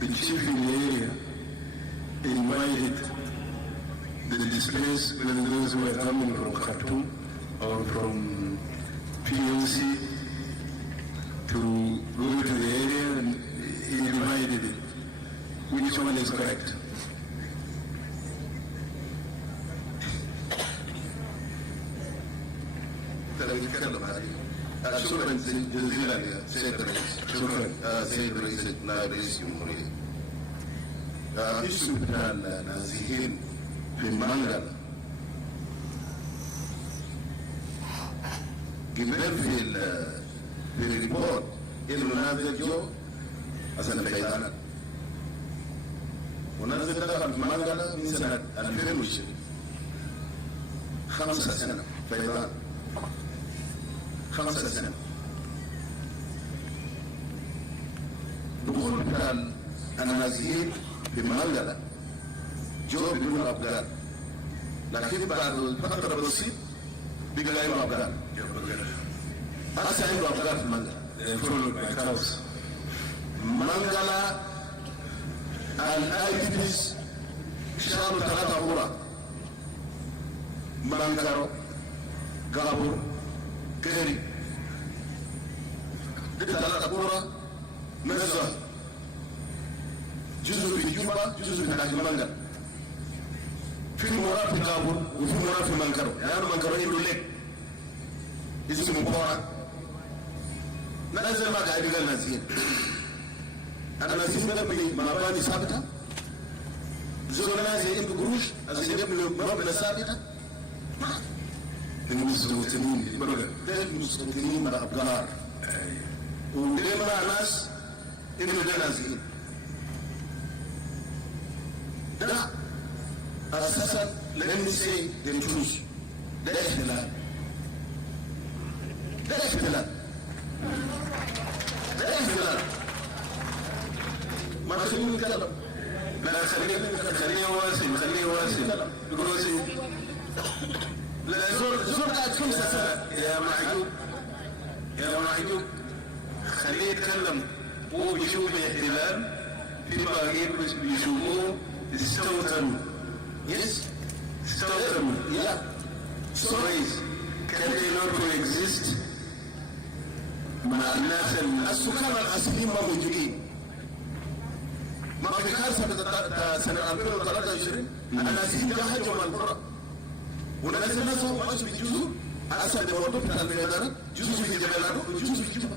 the chief in the area invited the displaced, whether those who are coming from Khartoum or from POC, to go to the area, and he invited it. Which one is correct? شكرا جزيلا يا سيد الرئيس. شكرا سيد رئيس نائب رئيس الجمهورية. الإشو بتاع النازحين في منغلا قبل في الريبورت إنه نازل جو أصلا فيضان ونازل دخل في منغلا من سنة 2020 5 سنة فيضان 5 سنة. دخول بتاع النازحين في منغلا جو بدون أفغان، لكن بعد فترة بسيطة بقى له أفغان. هسه عنده أفغان في منغلا. منغلا الآيديبيس شالوا 3 قرى: مانكارو، غابور، كيري. دي 3 قرى نزل جزء في جوبا، جزء في داخل منغلا. في مرافق في غابور وفي مرافق في مانكارو. يعني مانكارو عنده ليك اسمه كورا. نازل ما قاعد يقول نازلين. النازلين ده مباني ثابته. زول نازل عنده قروش، عشان يبني مبنى ثابته. المستوطنين ده المستوطنين من أفغان. ودي مع ناس إنه ده نازلين. ده أساسا لأن سي ده جلوس. ده احتلال. ده احتلال. ده احتلال. ما خليني نتكلم. لا خليه واسم. لا زور قاعد 5 سنة. يا محجوب خليه يتكلم. هو بيشوف الاحتلال في باقيين بيشوفوه استوطنوا. Yes. استوطنوا. Yeah. So can they not coexist مع الناس السكان الأصليين ما موجودين. ما في كارثة سنة 2023 النازحين هاجموا القرى. وناس هم عاشوا في جزر أسد الوردو بتاع الفيدرال، جزر في جبل عدو وجزر في جبل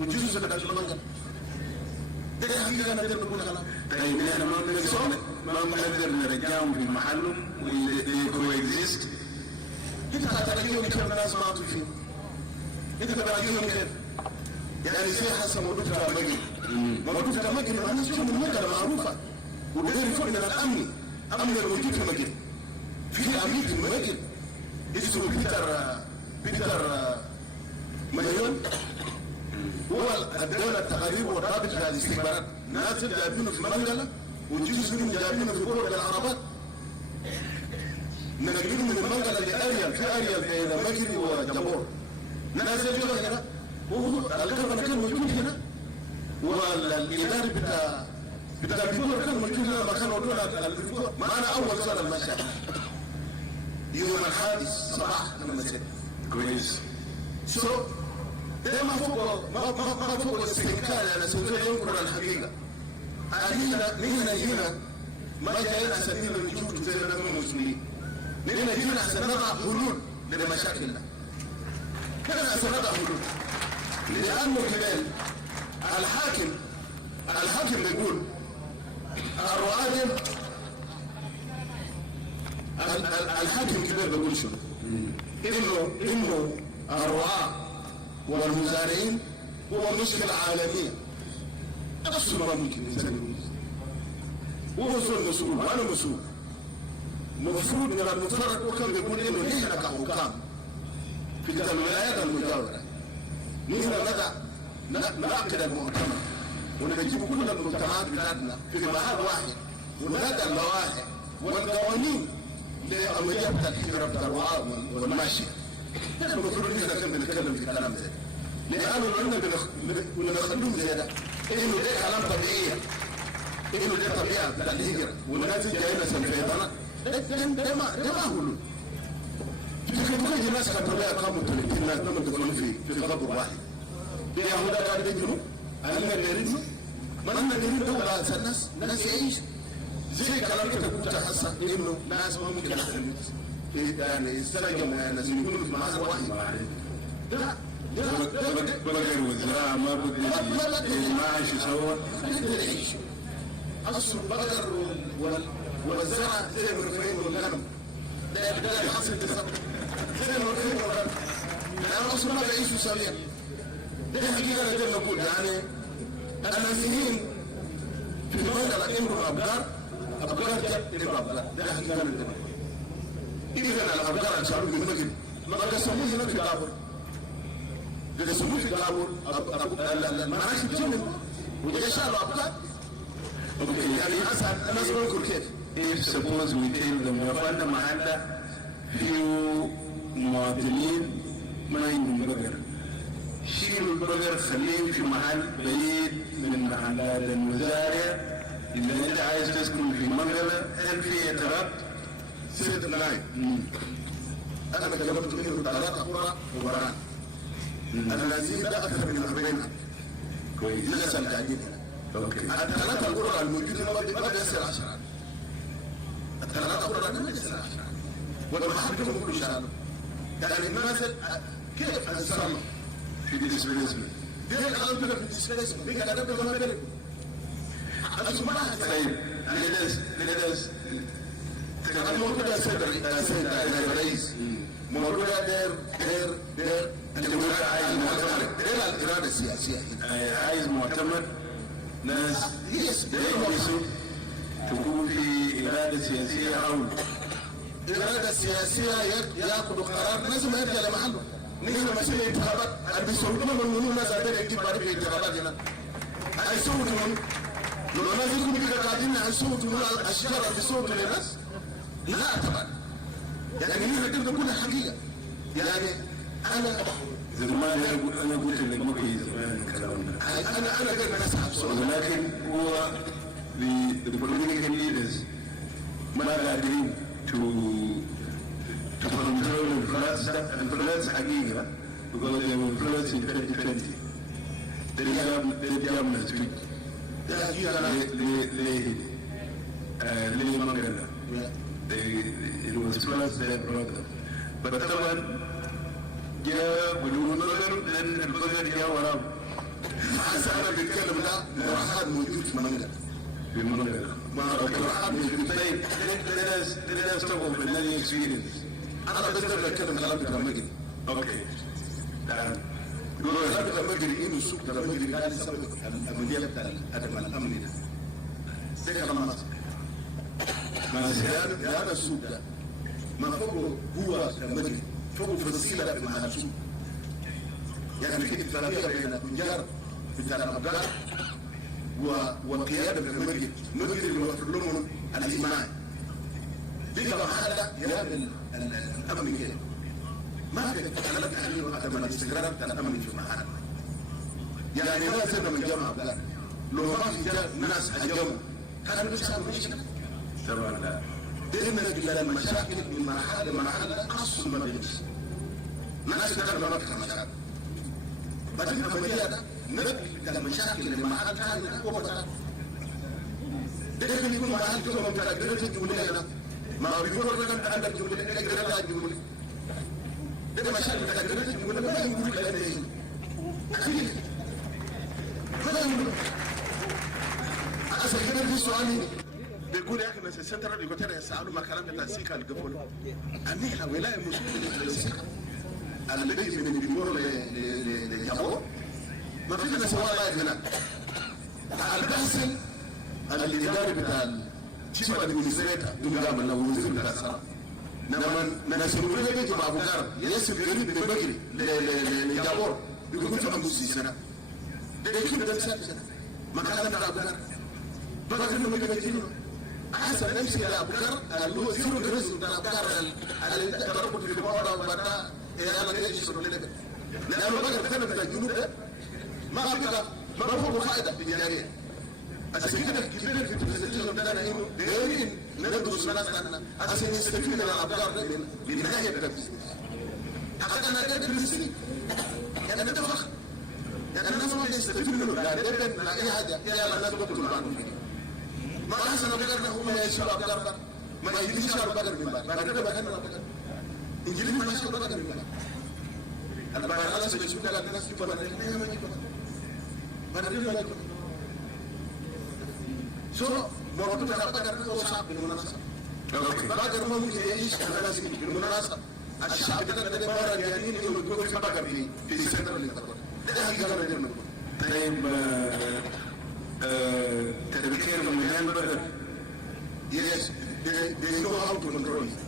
وجزر في داخل المنطقة. ده حقيقة نقدر نقول كلام. طيب احنا ما بنقدر نرجعهم في محلهم ويكويكزيست. انت هتلاقيهم كيف الناس ماتوا فيه. انت تلاقيهم كيف؟ يعني زي حسن موضوع تامجي. موضوع تامجي الناس فيهم المنطقة معروفة. وده يفرق من الأمن. أمن الموجود في المجال. في أمين في المجال. اسمه بيتر مليون. هو الدولة التقارير والرابط في الاستخبارات. ناس جايبينه في منغلا وجزء منهم جايبينه في قرى العربات. نقلهم من المنغلا لأريال، في أريال بين مجري وجبور. ناس يجوا هنا والقرن كان موجود هنا والإداري بتاع البيبور كان موجود هنا مكان ودونا البيبور. ما أنا أول سنة المشهد يوم الحادث صباح لما سد كويس. ده ما فوق الاستنكار على سبيل ينقل الحقيقه. نحن ما جايين عشان نجيب زي المسلمين. نحن جينا عشان نضع حلول لمشاكلنا. نحن عشان نضع حلول. لأنه كمان الحاكم بيقول الرعاة الحاكم كبير بيقول شنو؟ إنه الرعاة والمزارعين هو مشكلة عالمية. نفسه ما ممكن الإنسان يقول هو مسؤول وأنا مسؤول. المفروض من المفترض وكان بيقول إنه نحن كحكام في الولايات المجاورة نحن نعقد المؤتمر ونجيب كل المجتمعات بلادنا في محل واحد ونلقى اللوائح والقوانين لعملية تطهير الرعاة والماشية. نحن المفروض نحن كم بنتكلم في كلام زي لأنه لأننا بنخلوهم زي ده إنه ده كلام طبيعي إنه ده طبيعة بتاع الهجرة والناس جايين سنفيضنا ده ما هو له. تخيل الناس كطبيعة قاموا 30 ناس لما تكونوا في قبر واحد. يهودا قاعد يجنوا أنا نريد ما أنا نريد دولة الناس يعيش زي كلام كده كنت حاسة إنه ناس ما ممكن يعني يسترجعوا الناس يكونوا في محل واحد. لا بقر والزراعة ما بدي المعاش يسوى. أصل البقر والزرع زي الرفاهين والغنم. ده الحصل بالظبط. زي الرفاهين والغنم. لأن أصل ما بيعيشوا سويا. ده حقيقة أنا نقول يعني النازحين في المنطقة إنهم أبقار جد إنهم أبقار. ده حقيقة أنا نقول. إذا الأبقار أنشأوا في المنطقة ما قسموه هنا في دابور. يسموه في دابور المعاش بتجنن ويشالوا أبقار. يعني الناس بنقول كيف؟ If suppose we tell them وفانا معنا فيه مواطنين ما عندهم بقر شيلوا البقر خليه في محل بعيد من محلات المزارع. إذا أنت عايز تسكن في منطقة هل في اعتراض؟ سيد اللاي أنا كلمت منه 3 قرى وبران الذين ده أكثر من 40 كويس. لسه القاعدين اوكي. ال3 قرى الموجودين ما بيصير 10. ال3 قرى ما بيصير 10 والمحاكم كله شغاله. يعني الناس كيف هنصلح في ديسبليسمنت؟ ليه الكلام كده في الديسبليسمنت؟ ليه الكلام ده ما بينهم؟ طيب لدرس الموضوع ده سيد الرئيس موضوع دير الجمهورية عايز مؤتمر دير الإرادة السياسية عايز مؤتمر ناس يجلسوا تكون في إرادة سياسية أو الإرادة السياسية يأخذوا قرار لازم يرجع لمحله. نحن ماشيين انتخابات بيصوتوا من الناس هذول يجيب بعد الانتخابات هنا هيصوتوا من لو الناس يكونوا كده قاعدين هيصوتوا من الأشجار اللي بيصوتوا للناس؟ لا طبعا. يعني نحن كده كل الحقيقة. يعني زمان أنا قلت لك ما في زمان الكلام ده. أنا قلت أسحب صوت. ولكن هو the political leaders ما قادرين to control influence حقيقة because they will influence in 2020. they jam next week. ليه مانجنا. It was plus their problem. But طبعا جاء بدون نظر لأن البقر جاء وراه. حسنا أنا بتكلم ده مرحب موجود في منجل. في منجل. مرحب موجود. طيب let us talk of another experience. أنا بس بتكلم كلام بتمجد. Okay. كلام بتمجد إنه السوق بتمجد قال سبب المدير بتاع الأمن ده. ده كلام مصر. ما هذا السوق ده ما فوقه هو المدري فوقه فصيلة في محل السوق. يعني في اتفاقية بين التجار بتاع الأبقار وقيادة المدري اللي يوفر لهم الحماية. دي كما محل يعمل الأمن كده. ما في كلام تحليل عدم الاستقرار بتاع الأمن في محل. يعني ما زلنا من جامعة أبقار. لو ما في ناس هجموا كانوا بيسألوا مشكلة. طبعا لا. دائما بلا المشاكل من مرحله لمرحله اصل ما بيجيش ناس كتير ما بتفهم مشاكل بعدين فمديها نبدا المشاكل اللي مرحله ثانيه هو بتاع دائما يكون مرحله جمله بتاع جريت الجمله ما بيقول لك عندك جمله جريت الجمله ده مشاكل بتاع جريت الجمله ما يقول لك ايه اكيد ما يقول أصل كده في سؤالي بيقول يا أخي ناس السنترال إيكواتوريا يسألوا ما كلام بتاع سيكا القبول أني ولاية مسؤولة للسيكا الذي من الجمهور لجابور ما في ناس ولا هنا البحث الإداري بتاع الشيف أدمنستريتور دمجام الله وزير بتاع الصلاة لما ناس يقولوا لي بيجي مع أبو كار يسمى قريب من بجري لجابور بيقولوا في 50 سنة ده كيف ده سنة ما كلام بتاع أبو كار بقى انه بيجيله احسن نمشي على ابو بكر اللي هو زيرو درس بتاع ابو بكر التربط في الموضوع وبعدها انا ليش يشرب لنا لانه بقى كان بتاع الجنوب ده ما هو فائده تجاريه عشان كده كبير في التلفزيون ده انا انه دايرين ندرس مثلا عشان نستفيد من ابو بكر من ناحيه التنفيذ حتى انا قاعد ادرس يعني انا فخر يعني الناس ما يستفيد منه لا دايما لا اي حاجه يلا الناس بتطلع عنه ما أحسن بقدر هم يشرب بقدر ما يجلس يشرب بقدر من بعد بعد كده بقدر بقدر إنجيل ما يشرب بقدر من بعد البعض الناس يشوف كلام الناس يقول ما نجيب ما نجيب ما نجيب ما نجيب شو موضوع ترى بقدر هو صعب بالمناسبة بقدر ما ممكن يعيش على ناس بالمناسبة الشعب ده برا جايين يقولوا في بقدر في سنتر اللي تقول ده حقيقة ما طيب to be careful remember yes they know how to control it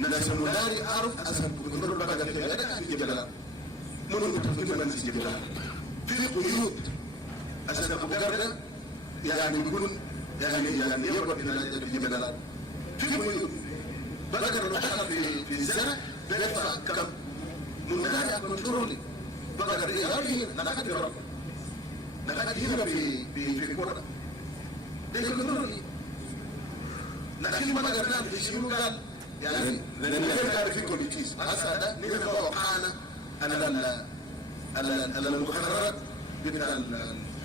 نحن لا نعرف أصلا كنترول بقى ده في جبلات منو متفقين من في جبلات في قيود أصلا بقدر يعني يكون يعني يقعد في جبلات في قيود بقدر نحن في السنة بندفع كم من لا كنترول بقدر يغير لا حد يرى لقد هنا في كورة ده كنترول لكن ما قدرنا نشيله قال يعني لأن كان في كوميتيز هذا ده نحن وقعنا على المقررات بتاع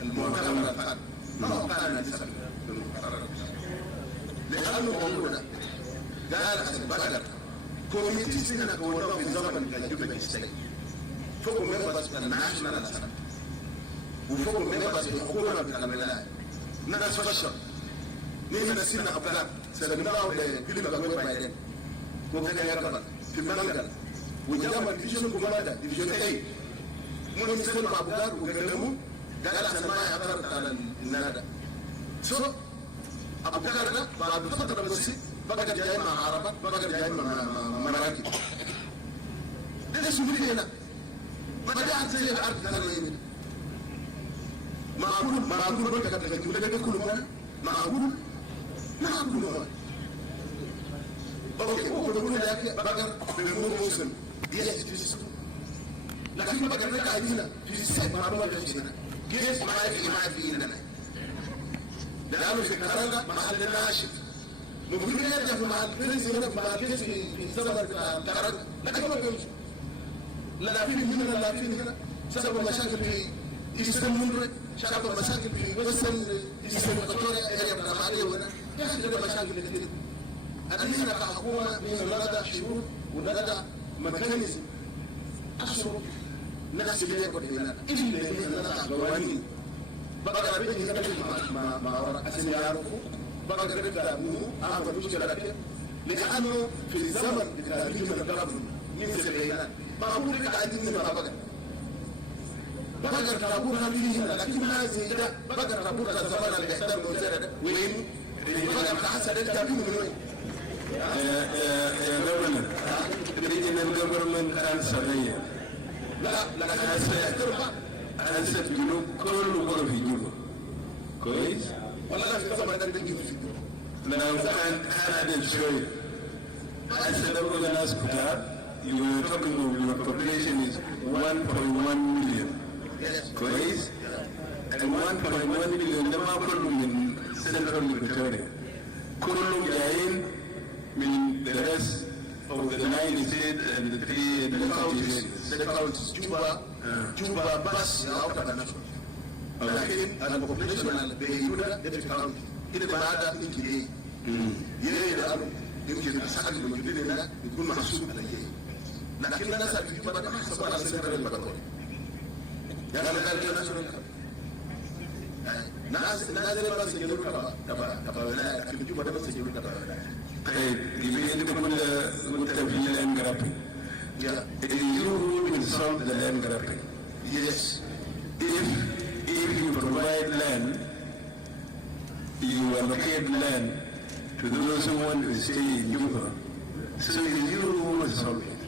المؤتمر الفات ما وقعنا لسه المقررات لأنه موضوعنا قال حسن بقدر كوميتيز هنا كونوا في زمن الجبهة السيد فوق مبلغ الناشونال أسرع وفوق مبلغ الحكومة بتاع الولاية ناس فشل نحن نسينا أبطال سلمناه لفيلم الأول بعدين وكان يرتبط في المنطقة وجمع ديفيجن كوماندا ديفيجن A من يسلم أبطال وكلموا قال أحسن ما يعترض على النادى شو أبطال ده بعد فترة بس بقى جاي مع عربات بقى جاي مع مراكب ده ليش مريض هنا ما بدأت زي الأرض كان يمين معقول بقى كده كده كله معقول اوكي هو بيقول لك بقر بيقول موسم جيش في لكن بقر لك عايزينها في السد معلومه في هنا جيش ما في هنا لانه في كرنجا محل ناشف ممكن يرجع في محل برنس هنا في محل جيش في زمن كرنجا لكن ما بيمشي لا في هنا لا في هنا سبب مشاكل في ايسترن مونري سبب مشاكل في ويسترن ايسترن اكواتوريا اريا بتاع مالي وهنا يا اخي ده مشاكل كتير أنا كحكومة لدى شروط ولدى ميكانيزم أشرط نفس اللي يقول لنا إلا لدى قوانين بقدر بيجي هنا مع وراء عشان يعرفوا بقدر بيبدأ أبوه أعمل مشكلة كده لأنه في الزمن بتاع من الضرب من سبعينات بقول لك عايزين من بقدر تقول هذه هنا لكن ما زي ده بقدر تقول الزمان اللي يحتاج وزارة ده وين بقدر تحسن التابين من وين government, regional government and surveyor. I said, you know, call of you. Kois? Now, can I then show you? I said, I'm going to ask you were talking of your population is 1.1 million. Kois? And 1.1 million, the problem in central Equatoria. كلهم جايين من the rest of the 9 states and the 3 the counties Juba بس out of the national لكن البوبوليشن بيجونا ده county كده بعد يمكن ايه يمكن الساعه اللي موجودين هنا يكون محسوب على ايه لكن الناس اللي بتبقى محسوبه على سنتر البكالوريا يعني قال كده ناس بس يجيبوا تبع ولايه لكن جوا ده بس يجيبوا تبع ولايه طيب يبقى انت قلت في الان جرافيك you will solve the land grabbing. Yes. If you provide land, you allocate land to those who want to stay in Juba. So you will solve it.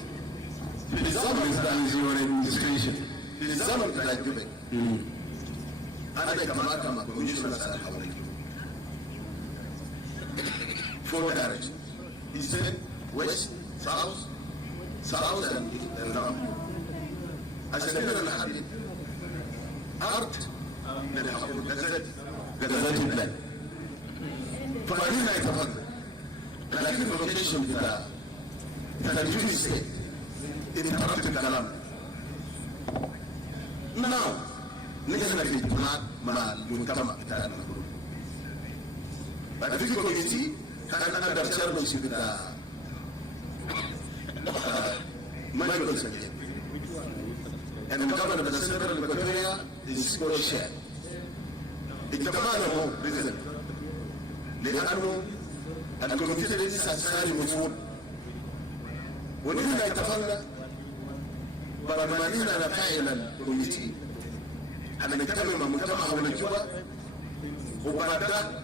That is your administration. بالزمن بتاع جوبك انا كما كوميشنر صالح حوالي four directions east west south and north عشان كده نحدد ارض للحقوق جزات البلاد فاحنا يتفضل لكن اللوكيشن بتاع الجوبي ستيت انت عرفت الكلام نعم نحن في اجتماع مع المجتمع بتاعنا بعد في كوميتي كان انا درسي بتاع Michael Sanjay and the governor of the Central Equatoria is co-chair. اجتماعنا هو بإذن لأنه الكوميتي الذي سيساري مفهوم ونحن اتفقنا برمانينا فاعل الكوميتي هنجتمع مع مجتمع حول جوبا وبعدها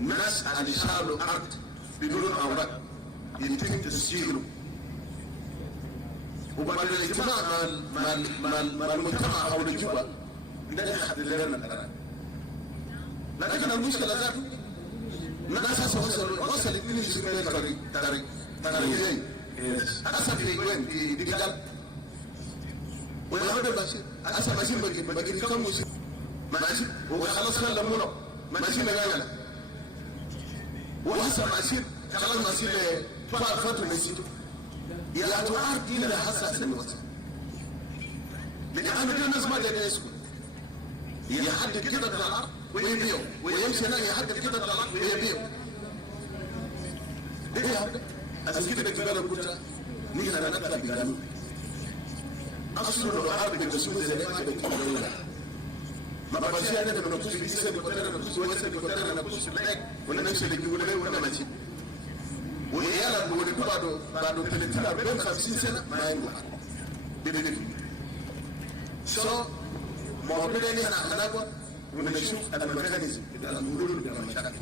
ناس اللي شالوا الارض بدون اوراق يتم تسجيله وبعد الاجتماع مع المجتمع حول جوبا ده يحدد لنا القرار لكن المشكله ذاته ناس وصلت من السبيل طريقين أسف وين في دجال وهذا ماشي أسف ماشي بقي كم ماشي وخلاص خلى منو ماشي مجانا وحسب ماشي خلاص ماشي فاتو ماشي يا توعد إلى حساس الوقت لأن الناس ما قادرين يسكت يحدد كده الدولار ويبيعه ويمشي هنا يحدد كده الدولار ويبيعه إيه عشان كده كبيرة قلت نحن نطلع بقانون أصل العرب بالرسول زي ما كده ما بمشي أنا لما نقص في سنة بقدر نقص وسنة بقدر نقص بلاك ولا نمشي اللي بيقول لي ولا ماشي ويلا بقول لك بعد 50 سنة ما ينجح بدي so ما هو بدنا نحن نقول ونشوف الميكانيزم بتاع المرور بتاع المشاكل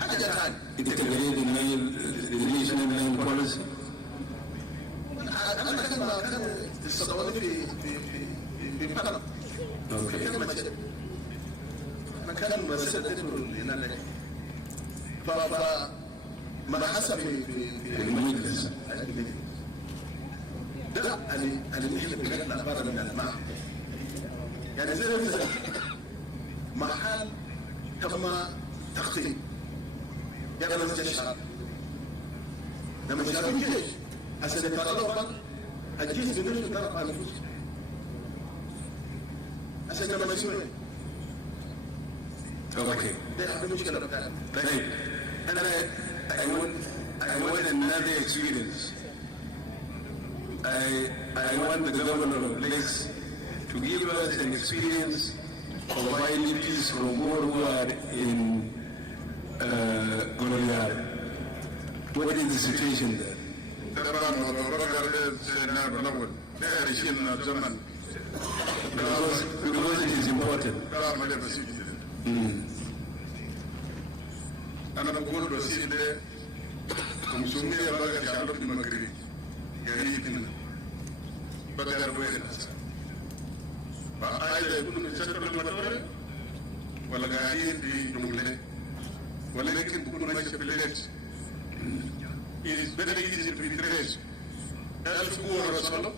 حاجة ثانية integrate the regional land policy. أنا كان استضافت في مكان مكان مسجد لنا فما حسب في المجلس ده اللي نحن بنقدر برا من الماء يعني زي محل كما تخطيط يعني لما تجي شهر لما تجي الجيش عشان يتطلب الجيش بدون يتطلب على الفلوس عشان لما يسوي اوكي ده المشكله بتاعتنا طيب انا I want another experience. I want the governor of Lakes to give us an experience of IDPs from war who are in Goliath. What is the situation there? Because it is important. أنا بقول بسيط كمسؤولية بقى شعب في المغرب قريب بدر وين فأيضا يكون في سنتر المطار ولا قاعدين في جونغلي ولكن بكون ماشي في الليل it is very easy to be traced ألف قوة رسالة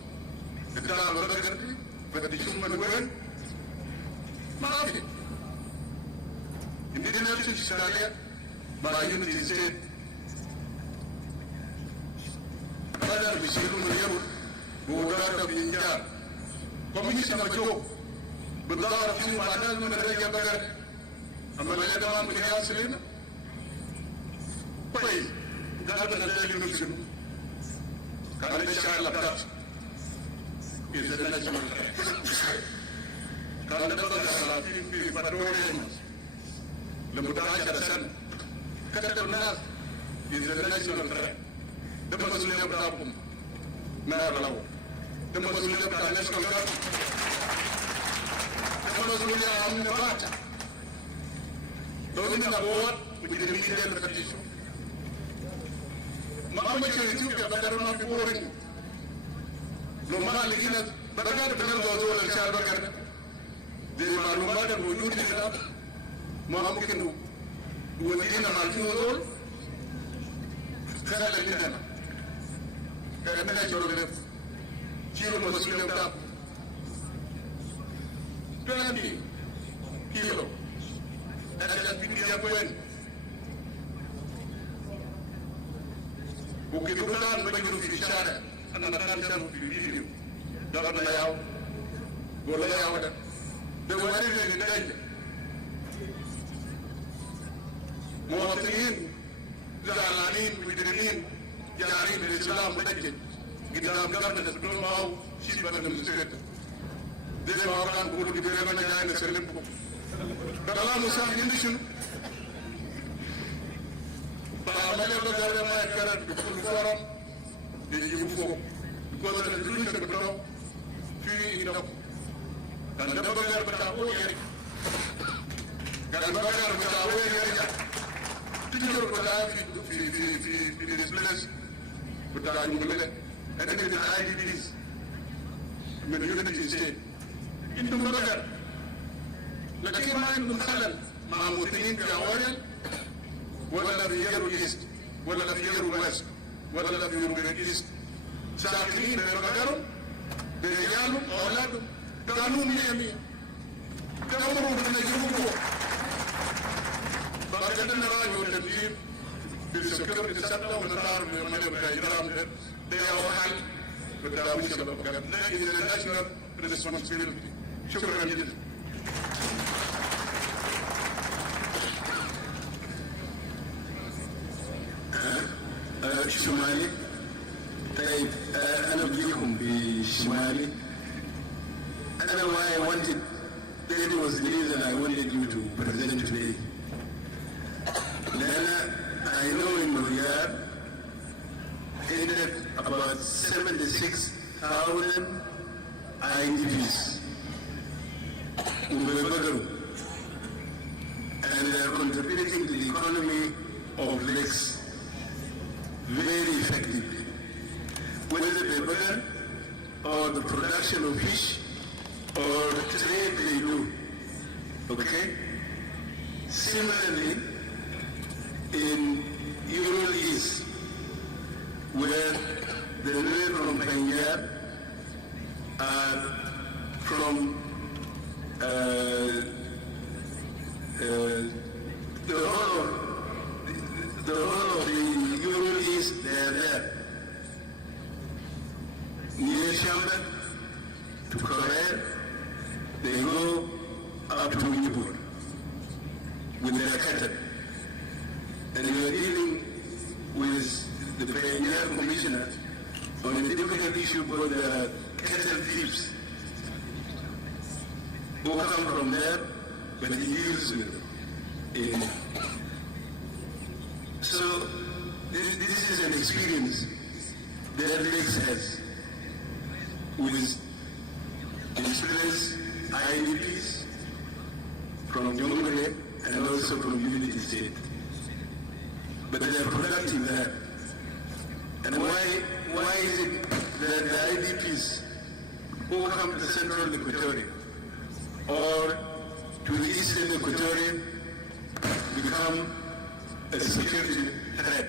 بتاع بدر فتشوف من وين ما في إننا نمشي الشارع by unity state. Other Michelle Muriel, who got up in Jar, Commissioner Joe, but there are a few madam and the Yagagar, and Malayam Yaslin. Pay, Garden and Television. Can I share like that? Is the national. Can I be Equatorians? The Mudaya San. Catalan is the national threat. The Muslim problem. Narrow. The Muslim national government. The Muslim Nevada. Those in the board, we didn't need the petition. Mama Ethiopia, but I don't know boring. No matter again, but I got to tell those and Salva. They are no matter who you did it. Mama can do. Who was in a multi-old? Canada did that. Canada, Kilo was swimming up. 20 kilo. And that's been the way. Bukit Bulan baju bicara, anak-anak yang video, dapat layau, boleh layau ada. Dewari lagi dah. Muhafizin, jalanin, bidrin, jari dari Islam betul. Kita gambar dan sebelum mau sifat dan sesuatu. Jadi orang guru di bawah jangan selim. Kalau musuh Indonesia. Paralel negara mereka di forum di UFO, kalau ada dulu kita berdoa, firi hidup. Dan dapat negara bertahu ya, kalau negara bertahu ya, tujuh bertahu di displays bertahu boleh, ada di IDPs, community state. Itu negara. Lagi main masalah, mamutin ke awalnya. ولا في يرو ايست ولا في يرو ويست ولا في يرو ايست ساكنين بمقدارهم برجالهم واولادهم كانوا 100 كانوا بنجيبوا فقدنا راجع التنظيم بالسكر السنه ونطار من الملك الجرام ده هو حل بالتعاون شباب لكن الناشونال ريسبونسبيلتي شكرا جزيلا شمالي طيب أنا بجيكم بشمالي أنا why I wanted that was the reason I wanted you to present today لأن I know in Riyadh ended about 76,000 IDPs in Bagaru and they are contributing to the economy of lakes very effectively, whether the burn or the production of fish or the trade they do. Okay? Similarly, in Ural East, where the women from Punjab are from the whole of the Ural East, they are there. Near Shamba to Korea, they go up to Nibur with their cattle. And we are dealing with the Premier Commissioner on a difficult issue called the cattle thieves who come from there, but he deals with them. So this is an experience that Alex has with displaced IDPs from Jonglei and also from Unity State. But they are productive there. And why is it that the IDPs who come to Central Equatoria or to the Eastern Equatoria become a security threat?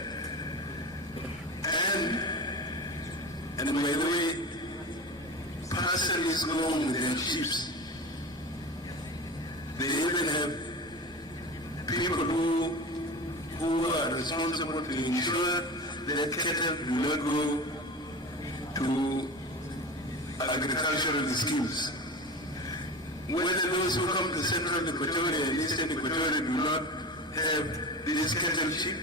And by the way, parcels go with their chiefs. They even have people who their cattle do not go to agricultural schemes. Whether those who come to central Equatoria and eastern Equatoria do not have these cattle sheep,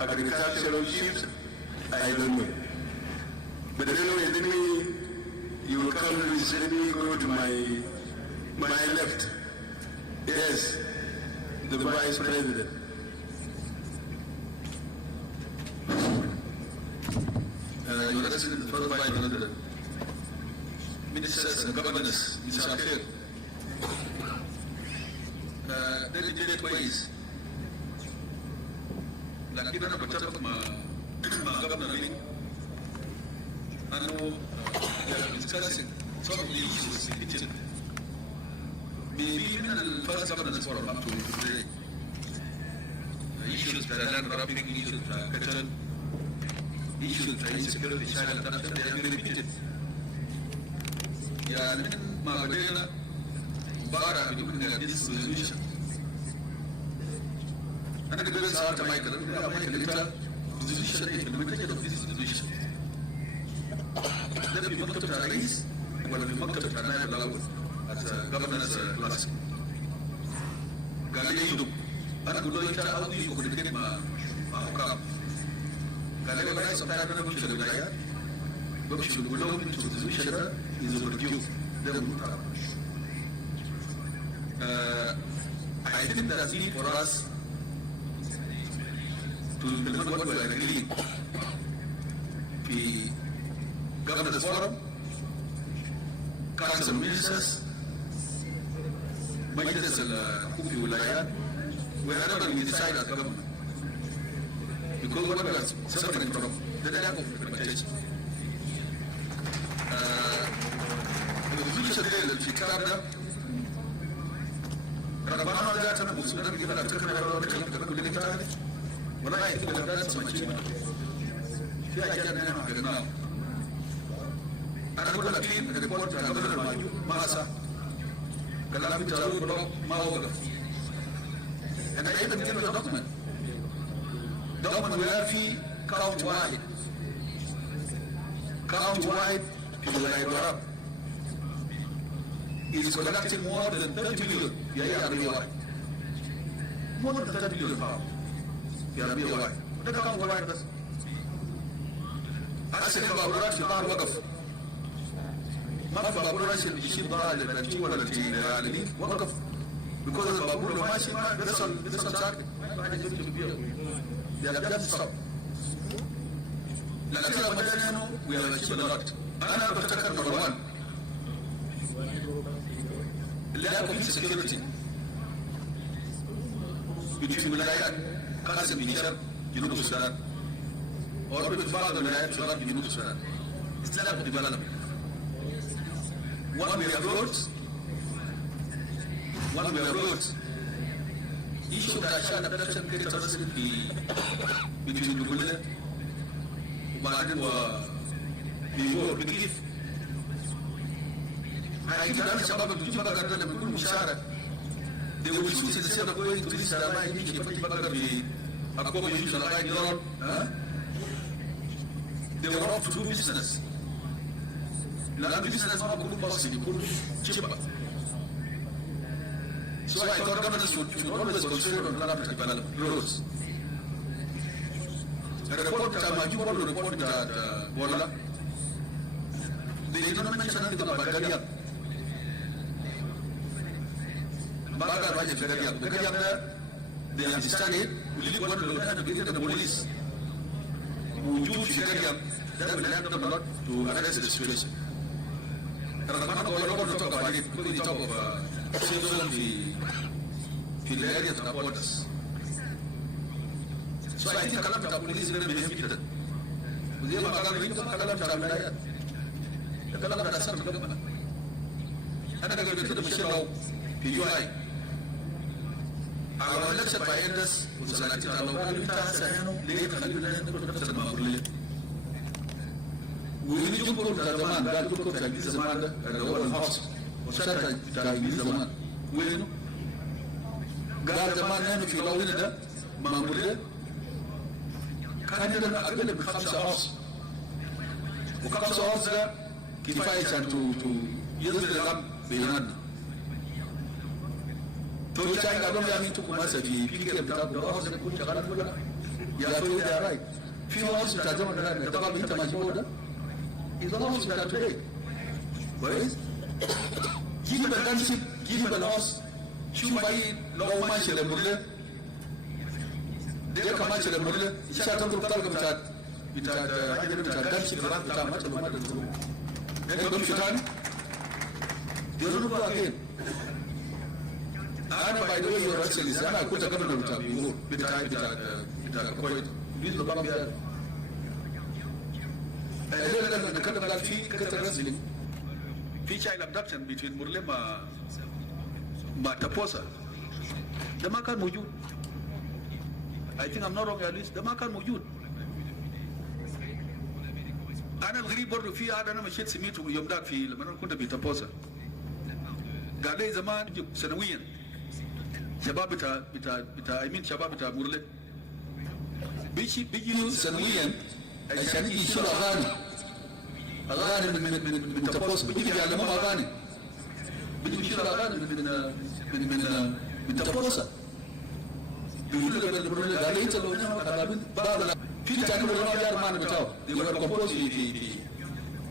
agricultural sheep, I don't know. But anyway, let me, you will come to this, let me go to my left. Yes, the Vice President. Your Excellency, the first Vice President, Ministers and Governors, Mr. Affair, dedicated ways, like given a better governor meeting, I know we are discussing some of the issues in the maybe even the first governance forum up to today. Issues that are land grabbing, issues that are cattle, issues that are insecurity, child abduction, they have been repeated. Yeah, and then Magadela, Bara, we looking at this resolution. And the bills are to Michael, resolution, implementation of this resolution. Let me look at the race, well, we look at the level as a governance class. Galileo, and good later, how do you get my outcome? Galileo, sometimes I don't know that. But we should belong to the resolution is overdue. I think there is need for us to implement what we are agreeing. The Governors Forum, Council of Ministers, Majlis al-Kufi Wilayat, wherever we decide as government. Because what we are suffering from, the lack of implementation. The resolution there that we carried out, Rabana that and Muslim given a technical when I think that that's some achievement. Here I can now. And I'm going to clean the report to another Masa, Kalamita, Maoga. And I even give the document. Document will have fee count-wide. Count-wide, people like Arab. Is collecting more than 30 million. Yeah, more than 30 million pounds. Yeah, what account will I do? I said about Russia, Waqf. Mafa Russia, the ship died and the Waqf. Because of Babu, that's on target. They are just stop. We are achieving a lot. Another obstacle number one. Lack of insecurity between Wilayat, Qasim, Niger, Junub Sudan, or with Father Wilayat, Sudan, Junub Sudan. It's lack of development. One we have roads, issue that child abduction creates a between Wilayat, Ubadan were before belief. I can understand about the Jabba and Mushara. They will choose instead of going to this Sarai, which is a combination of right. They were off to do business. Land business not good policy, good cheaper. So I thought governments should always consider on land development roads. The report that you want to report that Bola, they did not mention anything about Gadia. Baga Raja Gadia, they understand it. We live one to get the police. We use Gadia, that will help them a lot to address the situation. Ramana Golobo talk about it because they talk of the areas of borders. So I think Kalamata police is going to be defeated. We have a Kalamata, the Kalamata Sun government. And I'm going to the Michelle PUI. Our election by elders was elected a local we need to put the man that look at this man and the whole house or shut this man. When God the man, if you know it, Mamule, كان لنا أقل من 5 أونص و5 أونص ده كفاية عشان يصل الأمن بيننا. تو شايف قبل ما يعمل تكون مثلا في كده بتاع ده أصلا يكون شغال ولا يا تو ده رايت في أونص بتاع زمان ده طبعا أنت مجموع ده إذا أونص بتاع تري كويس جيب الدنشيب جيب الأونص شوف أي لو ماشي للمرلة ده كمان شيء للمرلة شايف تقول طلقة بتاع الدنشيب كلام بتاع ما تلو ما تلو ده دم شيطان يرنو أكيد. أنا باي ذا واي يور اكسلنسي أنا كنت قبل بتاع الكويت بيزو بام بيار. هذا نتكلم عن في كتر رزق في child abduction between مرلة ما تبوسا ده ما كان موجود. I think I'm not wrong at least ده ما كان موجود. أنا الغريب برضو في هذا أنا مشيت سميته يوم داك في لما أنا كنت بتبوسا قال لي زمان سنويا شباب بتاع يمين شباب بتاع مرلة بيجي سنويا عشان يشيلوا أغاني من تبوسا بيجي يعلموا أغاني بيجي يشيلوا أغاني من تبوسا بيقولوا لي قال لي أنت لو نعمل كلامين بعض في تاني ولا يار ما نبتاو يقول كومبوز في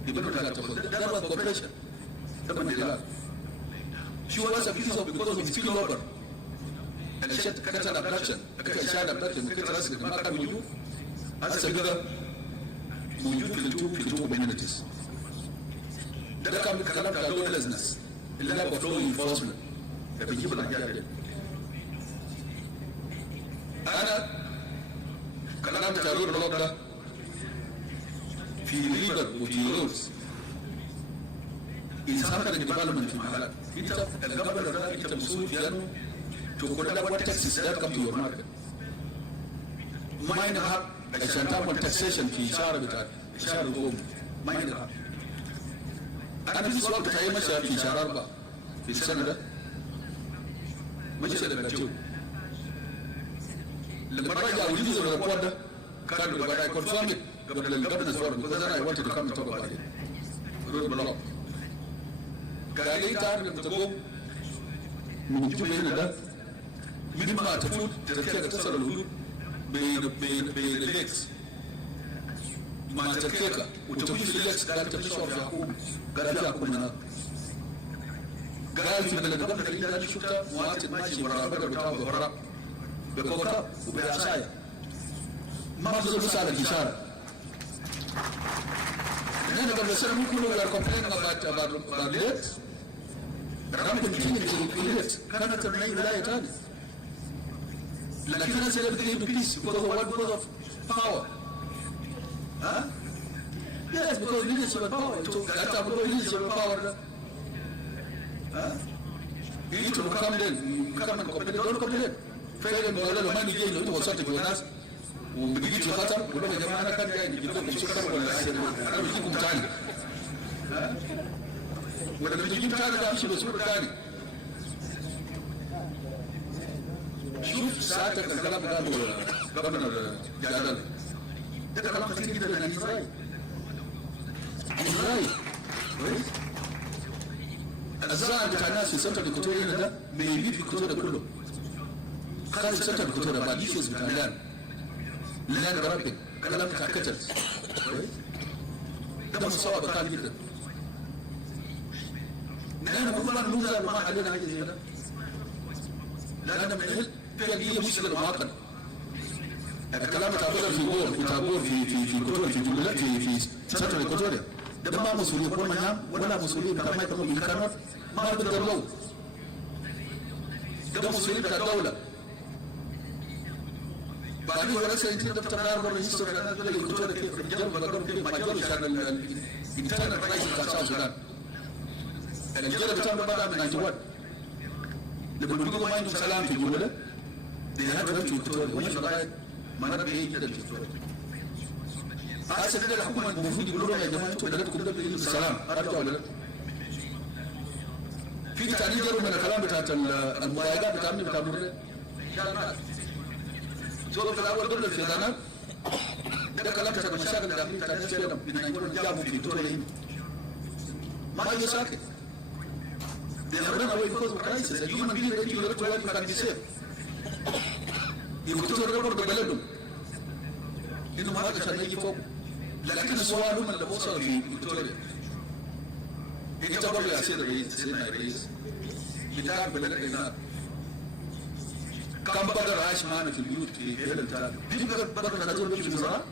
بدو تبوسا ده ما كوبريشن ده ما نلعب شو was accused of because of skill labor and shit كتر abduction كشان abduction كتر راسك ما كان موجود هسه كده موجود في التو communities ده كان كلام بتاع lawlessness اللي لا بفلو enforcement ده بيجيب الحاجات دي. أنا كلام بتاع رول بلوك ده في ليبر وفي رولز إذا كان الديفلوبمنت في محلات أنت الجبل ده أنت مسؤول في أنه تقول لك what taxes that come to your market ما ينهب عشان تعمل taxation في شهر القوم ما ينهب. أنا في سؤال بتاعي ماشي في شهر 4 في السنة ده ماشي لبنتيو لما رجع وليد الريبورت ده كان بدأ confirm it قبل الجبل صور because I wanted to come and talk about it. رول بلوك قال لي تعرف لما تقوم من جنب هنا ده من ما تفوت تركيا تصل الهدوء بين الليكس ما تركيا وتمشي في الليكس قال تمشي في يعقوب قال في يعقوب هناك قال في بلد قبل اللي انا شفتها مواطن ماشي ورا بقر بتاعه ورا بكوكا وبعصايه ما بزول مساله في شارع. نحن قبل سنه ممكن نقول complaining about it رغم الكليات كانت تبني ولاية ثانية لكن الناس اللي بتجيب بيس because of power ها؟ Yes because leadership and power أنت بقول leadership and power ده ها؟ أنت مكمل don't complain فعلا ولا لو ما نيجي لو أنت وصلت في الناس وبيجي في خطر ولا يا جماعة أنا كان جاي بيجيكم شكر ولا أنا بيجيكم ثاني ها؟ ولما تجيب ثاني ده امشي بصورة ثاني. شوف ساعتك الكلام ده قبل جدال ده كلام خطير جدا لان اسرائيل كويس الزعل بتاع الناس في سنتر الاكواتوريا ده بيجي في الاكواتوريا كله خارج سنتر الاكواتوريا بعد ايشوز بتاع لان رابط كلام بتاع كتر كويس ده مصاب بطال جدا. نحن كلنا نوزع ما علينا حاجه زي ده لان من هي مشكله معقده. الكلام بتاع في بور في كوتوريا في جمله في سنترال اكواتوريا ده ما مسؤوليه كل منام ولا مسؤوليه بتاع ما يكون بالكانون ما بقدر لو ده مسؤوليه بتاع الدوله. بعدين ورثه انت دفتر نار بره يستر على اكواتوريا كيف الجنب ولا كيف ما جرى عشان الانترنت رايز بتاع السودان الجيل بتاعنا بدأ من 91 لما بيقولوا ما عندهم سلام في الجملة they had to Equatoria ومش لغاية ما نبقى جدا في Equatoria. هسه كده الحكومة المفروض يقولوا لهم يا جماعة انتوا بلدكم ده بيجي السلام أرجعوا ولا لا؟ في تعليل جروا من الكلام بتاعت المضايقات بتاع مرة زول في الأول قبل الفيضانات ده كلام تاع المشاكل الداخليه تاع الناس فيهم بنقول جابوا في فيكتوريا ما هي ساكت. They are running away because of crisis. A human being that you look to can be saved. يقتلوا الربر ببلدهم. إنه ما هذا شيء يجي فوق. لكن السؤال هم اللي وصلوا في فيكتوريا. إنت برضه يا سيد الرئيس سيدنا الرئيس بتاع بلدك هنا. كم بقدر عايش معنا في البيوت في هذا البلد؟ دي بقدر هذول بيمشوا في الزراعة؟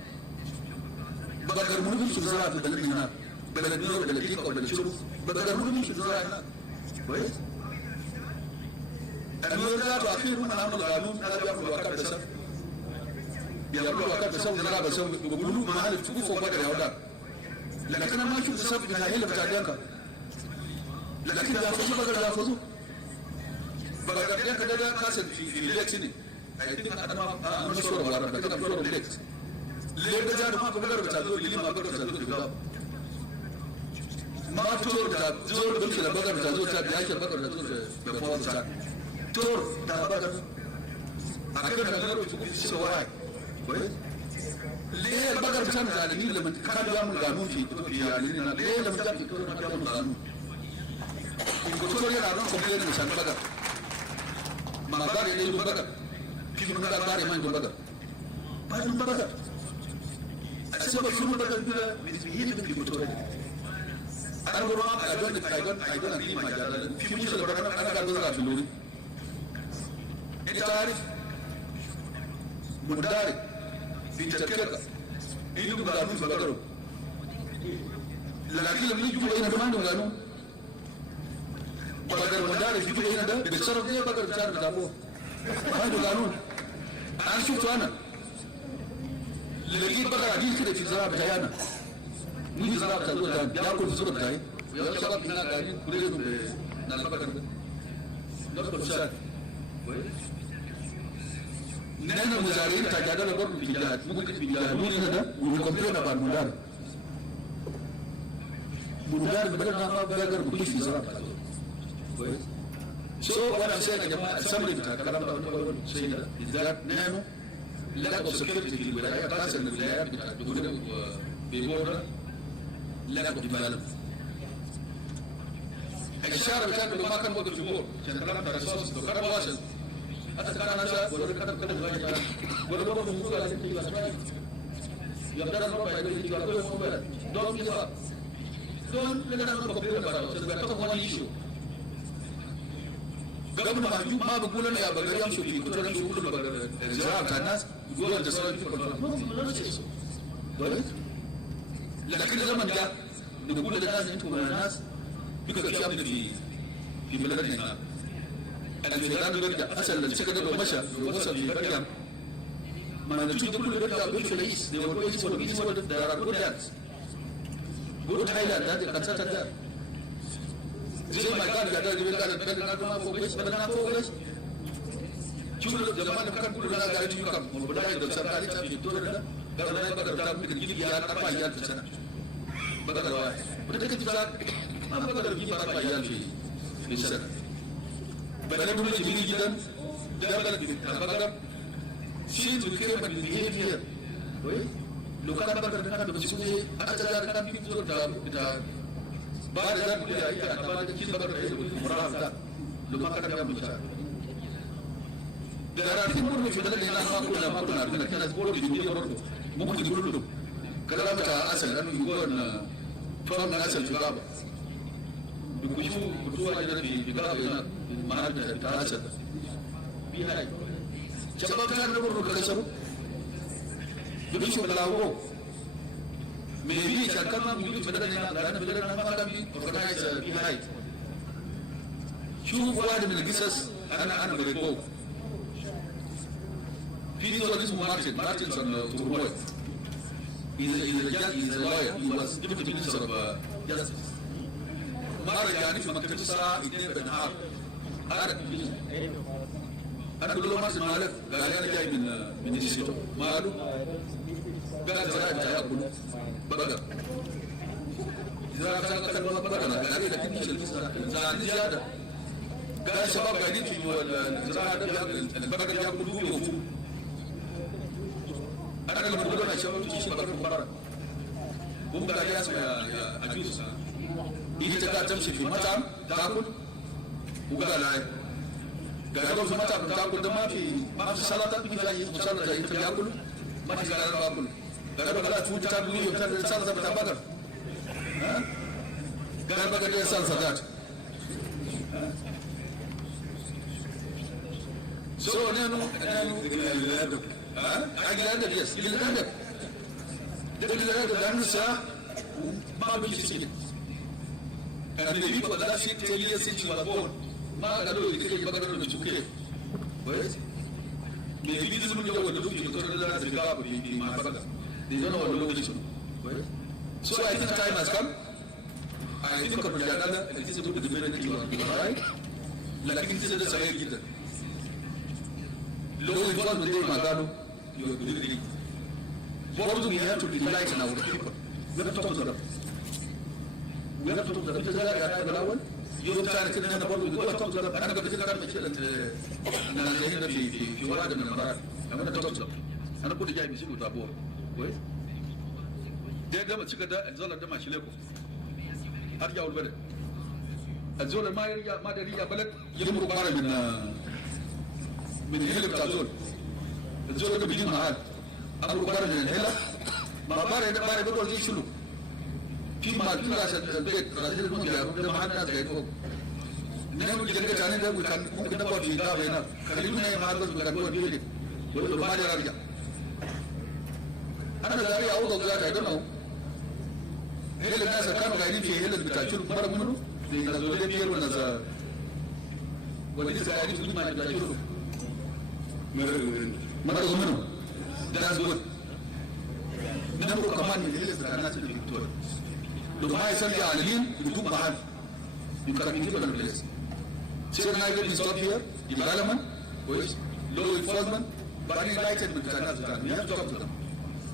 بقدر منو بيمشوا في الزراعة في بلدنا هنا؟ بلد نور بلد ديك أو بلد شرب بقدر منو بيمشوا في الزراعة هنا؟ كويس؟ الوزارات الأخير هم عملوا قانون هذا بيعملوا وقت بسبب بيعملوا وقت بسبب زراعة بسبب بيقولوا ما هذا تشوفوا فوق بدر يا ولاد لكن أنا ما أشوف بسبب بتاع هيلا بتاع ديانكا لكن يحفظوا بقدر يحفظوا بقدر ديانكا ده كاسد في الليك سنين أنا مشهور وارد لكن أنا مشهور الليك الليك ده جانو ما بقدر بتاع دول اللي ما بقدر بتاع دول بيقاب ما تور بتاع زور بمشي لبقدر بتاع زور بتاع بيعيش البقدر بتاع زور بفوض بتاع تور بتاع بقدر أكيد بقدر تقول في سواي كويس ليه البقر بتاعنا زعلانين لما كانوا يعملوا قانون في يعني ليه لما جاب الدكتور ما بيعملوا قانون الدكتور يلعبون كومبلين مشان البقر ما داري اللي يدو بقر في من داري ما يدو بقر ما يدو بقر السبب شنو البقر كده بيجي من الدكتور أنا بقول لك أيضا أني ما جاء في مشكلة البقر أنا قاعد بزرع في اللوري أنت عارف مداري في تذكرة إنه قانون بقدره لكن لما يجوا هنا ما عندهم قانون بقدر مداري في هنا ده بيتصرف زي بقدر بتاعنا بتاعه ما عنده قانون أنا شفته أنا لقيت بقدر عديد كده في الزراعة بتاعي أنا نيجي زراعة بتاعته ده بياكل في الزراعة بتاعي ويا شباب هنا قاعدين كلهم ناس بقدر ندخل في الشارع نحن مزارعين تجادل برضه في الجهات ممكن في الجهات هذا ويكمبلين about مدار بدنا ما بقدر بكيف في زراعة كويس so what I'm saying يا جماعة السمري بتاع الكلام ده نقول شيء ده بالذات نحن lack of security في الولايات خاصة الولايات بتاعت بيقولوا بيقولوا lack of development الشارع بتاعنا لو ما كان موجود في بور عشان الكلام ده ريسورس لو كان واصل حتى كان هذا ولا كان غير ولا بابا موجود على التي اسمعي يقدر الربع يقول لي قالوا موبايل دون كذا دون لنا نقبل بقى سبب هو يشو قبل ما يجوا ما بقول انا يا بقى يمشوا في كل يمشوا كل بقى الزراعه الناس يقولوا انت سوي في لكن لما جاء نقول للناس انتم من الناس بكره شامل في بلدنا هنا الفيران بيرجع أصل السكن لو مشى لو وصل في برجع ما نشوف كل بيرجع بيمشي الرئيس ده هو الرئيس والرئيس هو ده رجل دانس قلت هايلاند هذه كانت ده زي ما كان قاعد يقول بدنا ما فوق بس بدنا فوق بس شوف زمان كان كلنا قاعدين يكم وبدأ يدرس سرقة في الدور ده بدنا بدنا تعمل كذي يا أربعة أيام في السنة بدنا واحد بدنا كذي ما بدنا نجيب أربعة أيام في السنة بدنا نقول جميل جدا ده بدنا شيء تذكر من behavior لو كان بدنا كان بسوي أجزاء كان في الدور ده بعد ذلك كل أي أنا بعد كذي بدنا مرافق لو ما كان يعمل شيء There are people في بلدنا ما كنا عارفين كنا نقول بدون برضه ممكن يقولوا له كلام بتاع أصل لأنه يقول فهم أصل في غابة بيشوفوا بتوع جدا في غابة هنا ما بتاع أصل بيهاي شباب كان نقول كذا شباب بيشوفوا بلاوه maybe شركة ما بيجوا في بلدنا لأن بلدنا ما كان organize بيهاي شوف واحد من القصص أنا بريكو في دول اسمه مارتن توربوي he's a lawyer he was deputy minister of justice مرة يعني في مكتبة الساعة 2:30 أنا أقول له مارتن مالك قال أنا جاي من السيتو ماله قال زراعة بتاعي أقول بقدر زراعة بتاعي بقدر قال لي لكن مش الزراعة زيادة قال شباب قاعدين في الزراعة البقر يأكل فيه وفوق Ana kama kuna na shauri kishi kwa bara. Bunga ya sema ya ajuza. Ili tamshi fi matam takul uga la. Garo fi matam takul da ma fi salata bi fi salata ita yakul ma fi garo bakul. Garo kala tu ta bi ta salata ta bagar. Garo bagar da salata. So nanu agilada yes gilada dan sa ma bi shi and the people that shit tell you since you were born ma ga do ke ba ga do chuke wait maybe this is when you go to do to the gaba bi ma baga they don't know what to do wait so I think time has come I think of Jadala and this is going to be different right like this is the same gidan low involvement in Magano, you are really. What do we have to delight in our people? We have to talk to them. We have to talk to them. Because I have you don't try to kill them about we go talk to them. I'm going to visit them and you are them in Marat. I'm going to talk to them. I'm going to put the guy in the board. Wait. They're them a chicada and Zola Dama Chileko. How do you all better? And Zola Maria Madaria Ballet, you don't go من الهلا بتاع زول الزول ده بيجي معاد أبو بارد من الهلا ما بارد بقول زي شنو في مال في راس البيت راس البيت ده معاد ناس جاي فوق نحن اللي جرينا جانين ده وكان ممكن نقول في دار هنا خلينا نعمل بس وكان نقول بيجي ولا ما جرى رجع أنا داري أوضح زاد I don't know هلا الناس كانوا قاعدين في هلا بتاع شنو مرة منو نزول ده بيجي ونزل وليس قاعدين في ما بتاع شنو Mara gumano. That's good. Number command in the hills that are not in Victoria. The Maya Sandy Alin, you took Mahal. You can be given a place. Children I will stop here, development, law enforcement, but enlightenment is another time. We have to talk to them.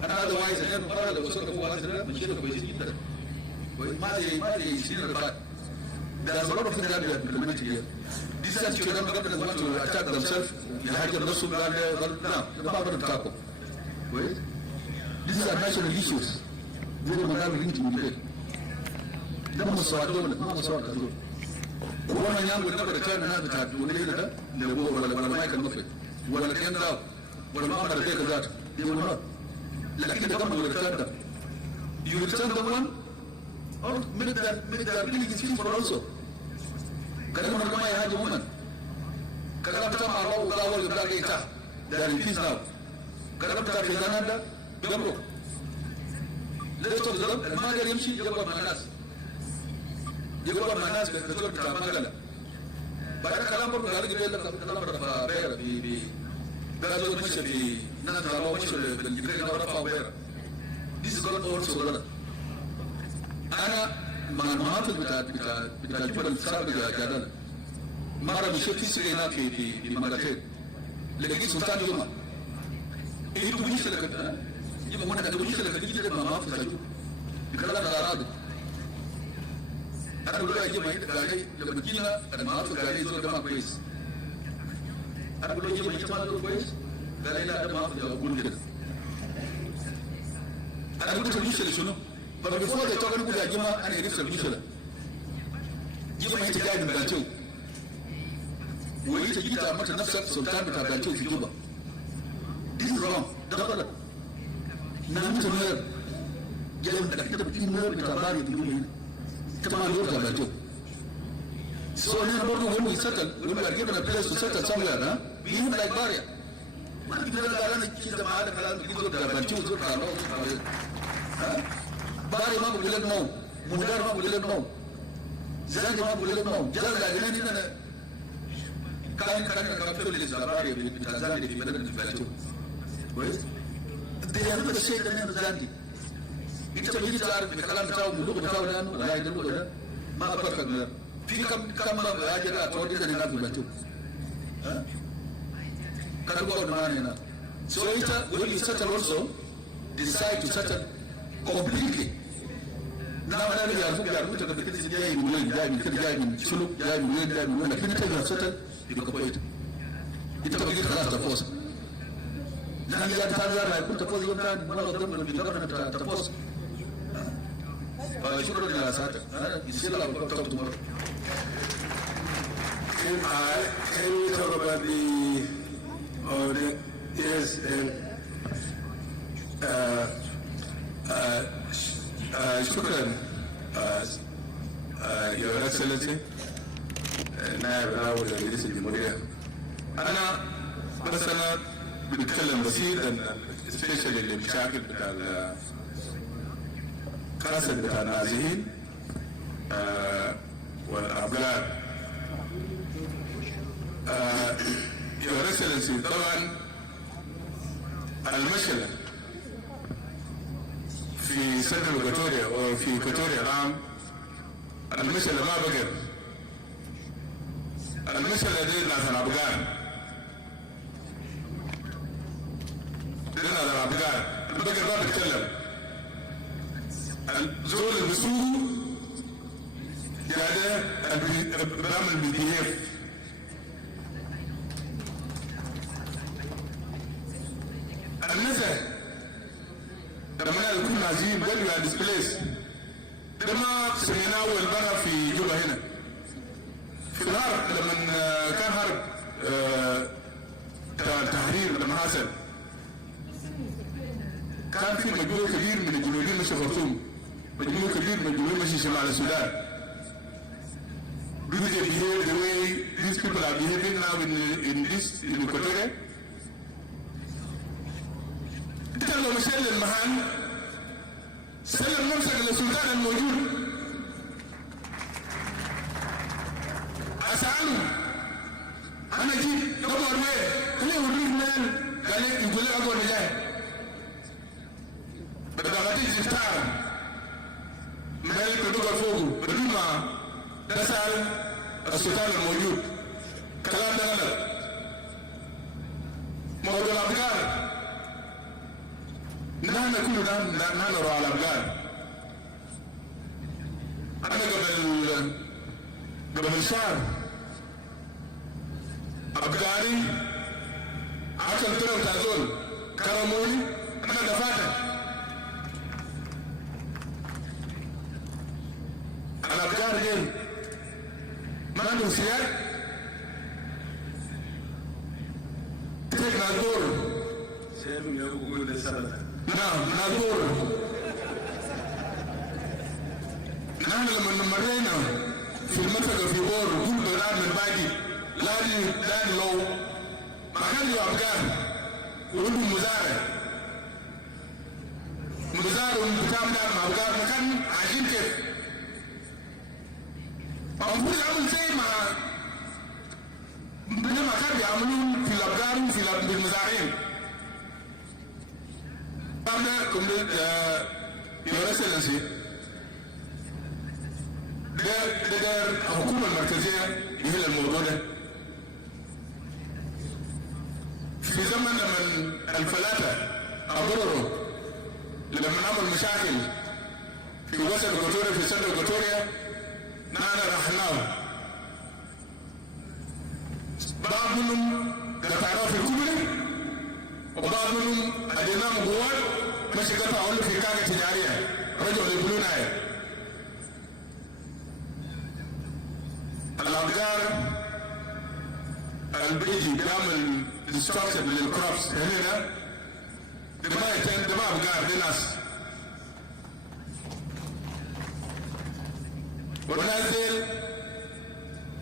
And otherwise, I have no parallel with sort of what the share of ways either. Mali is in the fact. There's a lot of things that we have implemented here. This is actually the government want to attack themselves. You have to no, wait. These are national issues. They don't have linked to debate. They must sort of one young will never return another time to later. They will go over the mic and nothing. When it ends out, when I'm going to take that, they will not. Like the government will return them. You return the one, or make that really peaceful also. Kadang ramai haji woman. Kadang pertama Allah ulawal berada ita dari peace now. Kadang pertama Fizananda, Gamro. Let's talk to them. Mana dia mesti dia buat manas. Dia buat manas betul pertama kali. Banyak kalam pun berada di dalam berapa bayar di Gazo mesti di nanti kalau mesti di negeri berapa bayar. This is going also berada. Anak maaf kita jumpa dengan Salva Jadala. Mara Michel Fisri na di Mayardit. Lagi Sultan Yuma. Itu bunyi selakat. Jika mana kata bunyi selakat kita maaf saja. Kalau ada arad. Ada dulu aja main kali yang begini ada maaf kali itu ada maaf kuis. Ada dulu aja main cuma kuis. Kali ada maaf jauh bunyi. Ada dulu bunyi selakat. But before they talk about Jima and a different issue. Jima is a guy in Bantu. We need to get our much enough Sultan with our Bantu to Juba. This is wrong. Double it. None to nerve. Get them to be nerve with our body to do it. Come on, look at Bantu. So, when we settle, when we are given a place to settle somewhere, we even like barrier. What if you don't have any kids about the Bantu to Bantu? Bari ma bulan mau, mudar ma bulan mau, zandi ma bulan mau, jalan lagi nanti nana. Kain kapsul di Zabari di Tanzania di Medan di Batu. Wait, they are not the same as Zandi. Itu jadi cara kalau tahu dulu tahu dan lain dulu ya. Ma apa kerja? Fikam aja dah tahu dia dari Nabi Batu. Kalau kau mana? So it's when you settle also decide to settle completely. Now I know you are to the business jai suluk jai lakini tena settle iko point. Itakuwa kitu kama force. لا هي تازار كنت تقول يوم ثاني ولا ضمن البداية تبص فشكرا لله ساتر يصير لك وقت مرة. Can we talk about yes, شكرا Your Excellency نائب الأول رئيس الجمهورية. أنا بس أنا بتكلم بسيط especially المشاكل بتاع خاصة بتاع النازحين والأبلاد. Your Excellency طبعا المشكلة في سنترال إكواتوريا أو في إكواتوريا العام المشكلة ما بقر. المشكلة دي ناس الأبقار البقر ما بيتكلم. الزول اللي بيسوقه يعني بيعمل بيهيف. النزع لما نكون نازحين قالوا يا ديسبليس ده ما سميناه أول مرة في جوبا هنا في الحرب لما كان حرب التحرير لما حصل كان في مجموعة كبير من الجنوبيين مشي خرطوم مجموعة كبير من الجنوبيين مشي شمال السودان. Do they behave the way these people are behaving now in Equatoria? انت لو مشيت للمهان سلم نفسك للسلطان الموجود اسأله انا جيت دور وين؟ قال لي اوريك مال قال لي يقول لي اقول لي جاي بدل ما تيجي تختار مالك تدور فوقه بدون ما تسأل السلطان الموجود. كلام ده غلط. موضوع الأبقار نحن كلنا نحن نروح على الأبقار. أنا قبل شهر أبقاري 10 طرق تازول كرموني أنا دفعت الأبقار دي ما عندهم سياق تيجي نادور سيفهم يقول للسبب. نعم نادور. نحن لما مرينا في المنطقة في بور كل بلاد من باقي لاني لو ما كان له أبقار وعندهم مزارع وبتعمل مع أبقار ما كان عايشين كيف؟ المفروض يعمل زي ما كانوا بيعملون في الأبقار وفي المزارعين. Your Excellency ده الحكومة المركزية يهل الموضوع ده. في زمن لما الفلاتة أبرروا لما نعمل مشاكل في وسط إكواتوريا في سنترال إكواتوريا نحن رحناهم. بعض منهم قطعناه في الكوبري وبعض منهم أديناهم جوات ماشي قطعوا له في كاكة تجارية رجعوا يقولون هاي الأبقار البيجي بيعمل ديستركشن للكروبس هنا ده ما أبقار دي ناس ونازل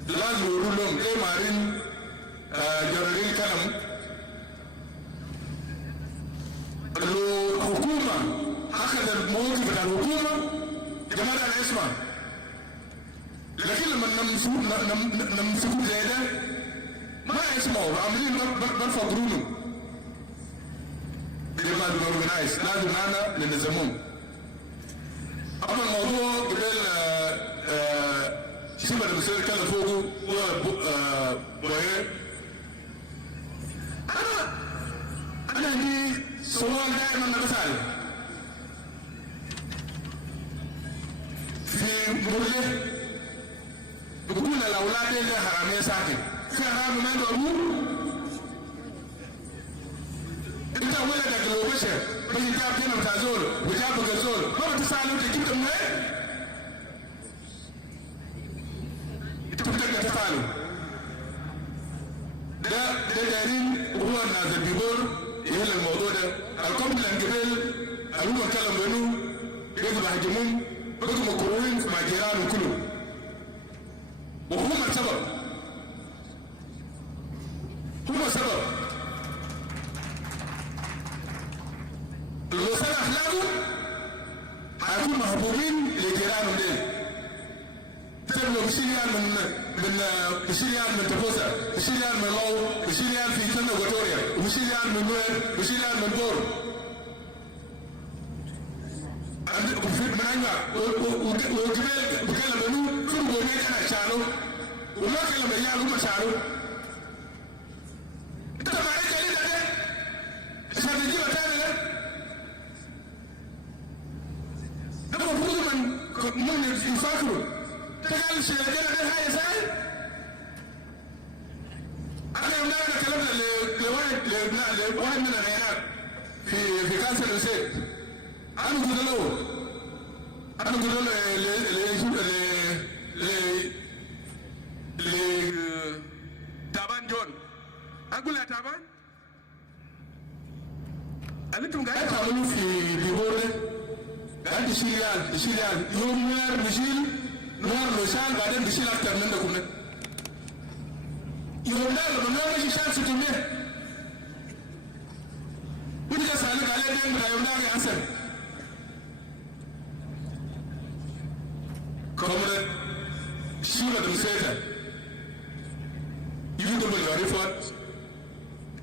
لازم يقولوا لهم ايه مارين جرالين كلام لو الحكومة أخذ الموقف بتاع الحكومة جماعة الاسمع لكن لما نمسكوا زي ده ما يسمعوا عاملين برفضرونه بجماعة الأورجنايز لازم معنا ننظمهم. أما الموضوع قبل شبه المسؤول يتكلم فوقه بوهير أنا عندي سؤال دائما بسأل في مرله بيقول الأولاد اللي حرامية ساكن في حرام ما عنده أبوه. أنت وجه بيجي جاب هنا بتاع زول وجاب زول ما بتسأله تجيب منين؟ أنت بتقدر تسأله ده دارين وهو الناس البيبور يهل الموضوع ده القبل الانقبال اللي هو كلام بينه بيجوا بهجمون بيجوا مكروهين مع جيرانهم كلهم وهم السبب هم السبب لو سنة أخلاقه هيكون محبوبين لجيرانهم دي تبلو بشيريان بشيريان من تفوسا بشيريان من لو بشيريان في جنة إكواتوريا وبشيريان من نوير بشيريان من بور وفي من أنواع وجبال بكلم منو كل قومين أنا شانو وما كلم رجال هم شانو أنت ما عليك عليك عليك عشان تجيب تاني ده المفروض من يفكروا تقال الشيء ده هاي سهل أنا يوم أنا كلمنا لواحد من العيالات في كانسر الوسيط أنا قلت له تابان جون أقول له تابان أنتم قاعد تعملوا في بيبور قاعد تشيلان يوم نار بشيل نار لوشان بعدين بشيل أكتر من ده كله يوم ده لما نار ماشي شان ستمية ودي كسالك عليه دين بلا يوم ده يحسن كومرد شيلة دمسيتا يجدوا بالعرفات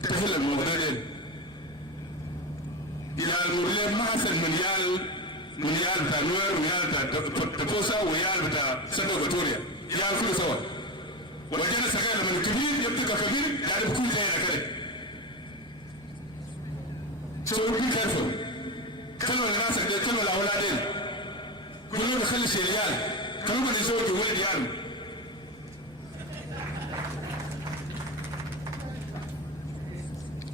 تهل المغنادين إلى المريم ما حسن مليال بتاع نوير ويال بتاع تفوسا ويال بتاع سنة إكواتوريا يال كله سوا وجانا سكايا لما الكبير يبقى كبير يعني بكون زينا كده so be careful كلوا الناس كلوا الأولادين كلوا نخلي شيليان كلوا من يزوج ولد يعني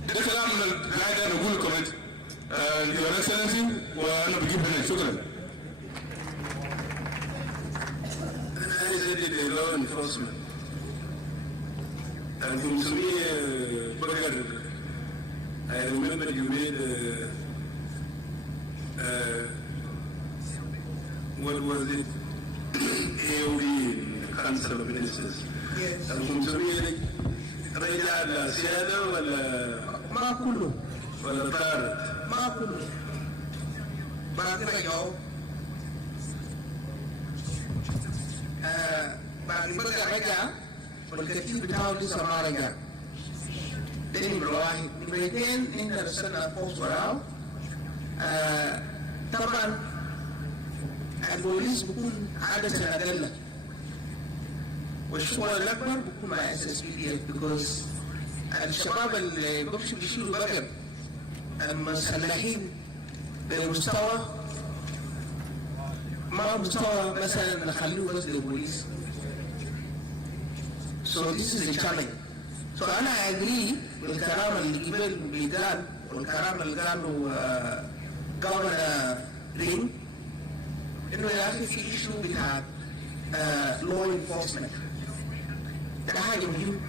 ده كلام من القاعدة نقول لكم انت Your Excellency وأنا بجيب هنا شكرا. I said it law enforcement. And from Sumi Burger, I remember you made what was it? AOD, Council of Ministers. Yes. And from Sumi رجع السيادة ما كله ولا طارت؟ ما كله بعد رجعوا بعد ما رجع والكثير بتاعه لسه ما رجع ده نمرة واحد. نمرتين إن رسلنا فوز وراو طبعا البوليس بيكون عادة أقل والشغل الأكبر بيكون مع SSPDF because الشباب اللي بيمشوا بيشيلوا بقر المسلحين بمستوى ما مستوى مثلا نخلوه بس للبوليس. So this is a challenge. So أنا agree بالكلام اللي قبل بيقال والكلام اللي قاله Governor رين إنه يا أخي في issue بتاع law enforcement. ده حاجة مهمة.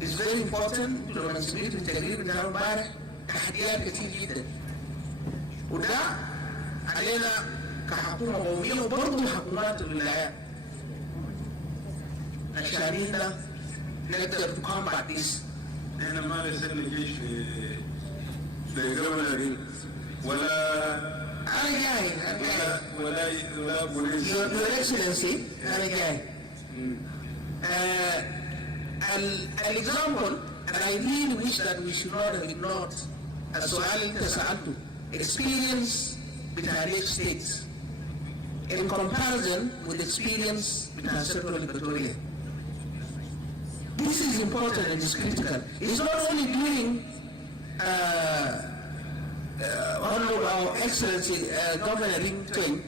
It's very important لما نسميه التقرير بتاعه امبارح تحديات كتير جدا. وده علينا كحكومة قومية وبرضه حكومات الولايات عشان احنا نقدر to combat this. احنا ما رسلنا جيش في جبل ولا أنا جاي ولا بوليس. Your Excellency أنا جاي. An example, and I really wish that we should not have ignored السؤال اللي انت سألته experience بتاع each states in comparison with experience بتاع Central Equatoria. This is important and it's critical. It's not only during Honourable Our Excellency Governor Ring Twin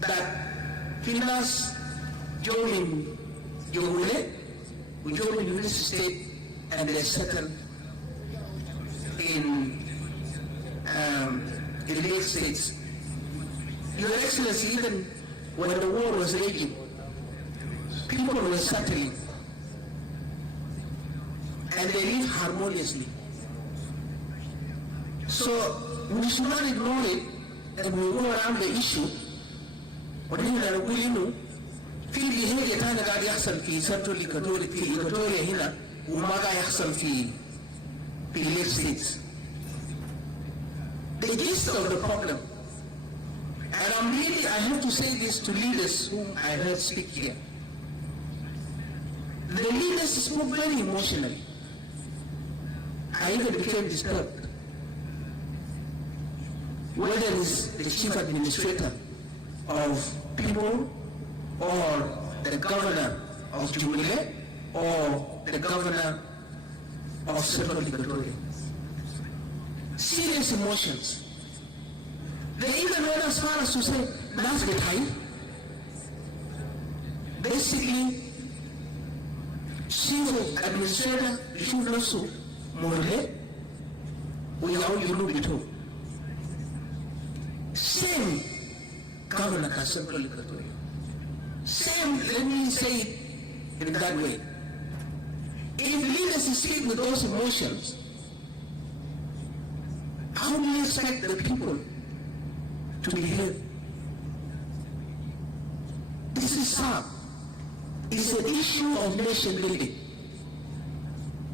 that Finnas joined Jonglei, joined Unity State, and they settled in in the United States. Your Excellency, even when the war was raging, people were settling and they lived harmoniously. So we should not ignore it and we go around the issue. ونحن نقول إنه في behavior تاني قاعد يحصل في Central Equatoria في Equatoria هنا وما قاعد يحصل في United States. The gist of the problem, and I have to say this to leaders whom I heard speak here. The leaders spoke very emotionally. I even became disturbed. Whether it's the chief administrator of people or the governor of Jonglei or the governor of Central Equatoria. Serious emotions. They even went as far as to say, that's the time. Basically, chief administrator, chief also, Morle, we are all you same governor as Central Equatoria. Same, let me say it in that way. If leaders speak with those emotions, how do you expect the people to behave? This is sad. It's an issue of nation building.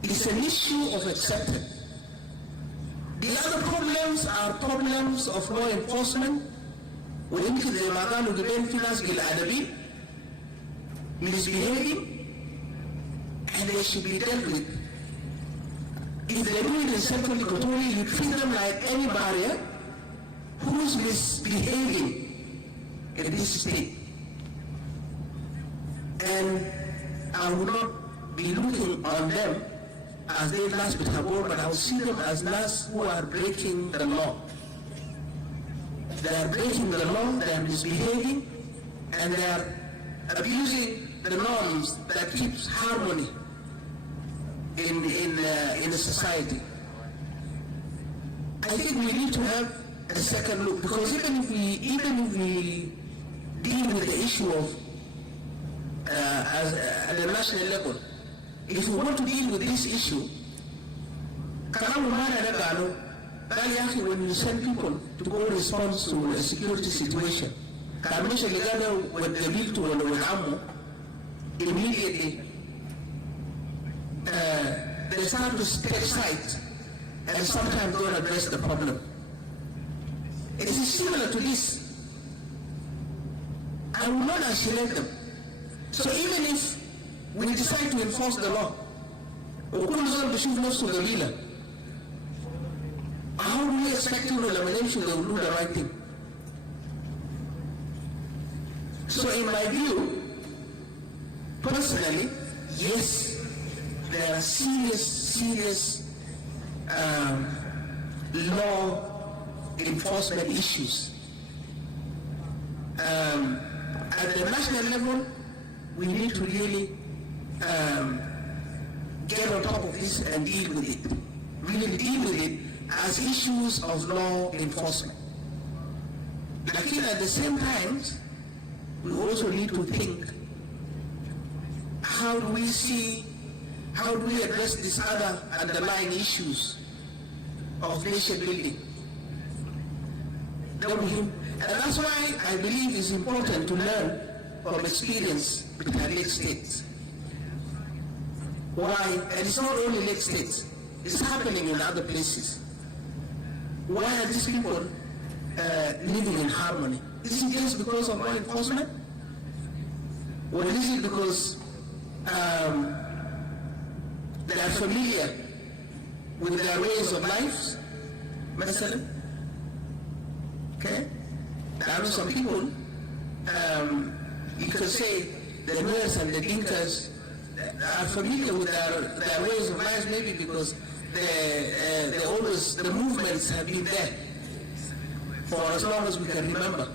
It's an issue of acceptance. The other problems are problems of law enforcement, ويمكن زي ما قالوا قبل في ناس بالأدبي misbehaving, and they should be dealt with. If they're doing in Central Equatoria, you treat them like any barrier who's misbehaving in this state. And I would not be looking on them as they last with Habor, but I will see them as last who are breaking the law. They are breaking the law, they are misbehaving, and they are abusing the norms that keeps harmony in the society. I think we need to have a second look, because even if we deal with the issue of at the national level, if we want to deal with this issue, when you send people to go respond to a security situation, when they build to an immediately they start to take sides and sometimes don't address the problem. It is similar to this. I will not isolate them. So even if we decide to enforce the law, how do we expect to elimination they will do the right thing? So in my view, personally, yes, there are serious law enforcement issues. At the national level, we need to really get on top of this and deal with it. Really deal with it as issues of law enforcement. I feel at the same time, we also need to think, how do we address these other underlying issues of nation building? And that's why I believe it's important to learn from experience with the Lake States. Why? And it's not only Lake States, it's happening in other places. Why are these people living in harmony? Is it just because of law enforcement? Or is it because they are familiar with their ways of life? Okay? There are some people, you could say the Nuers and the Dinkas are familiar with their ways of life, maybe because the movements have been there for as long as we can remember.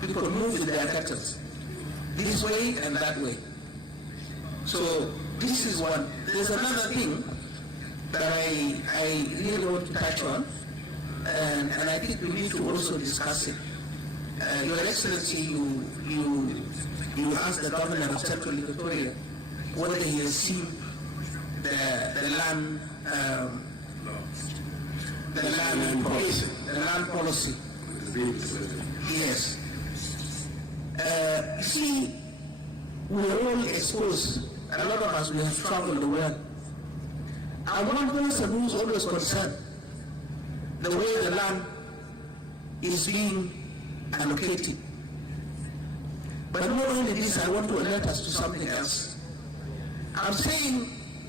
People move with their captors, this way and that way. So this is one. There's another thing that I really want to touch on. and I think we need to also discuss it. Your Excellency, you asked the governor of Central Equatoria whether he has seen the land policy. Yes. You see, we are all exposed. A lot of us, we have traveled the world. And one person who is always concerned the way the land is being allocated. But not only this, I want to alert us to something else. I'm saying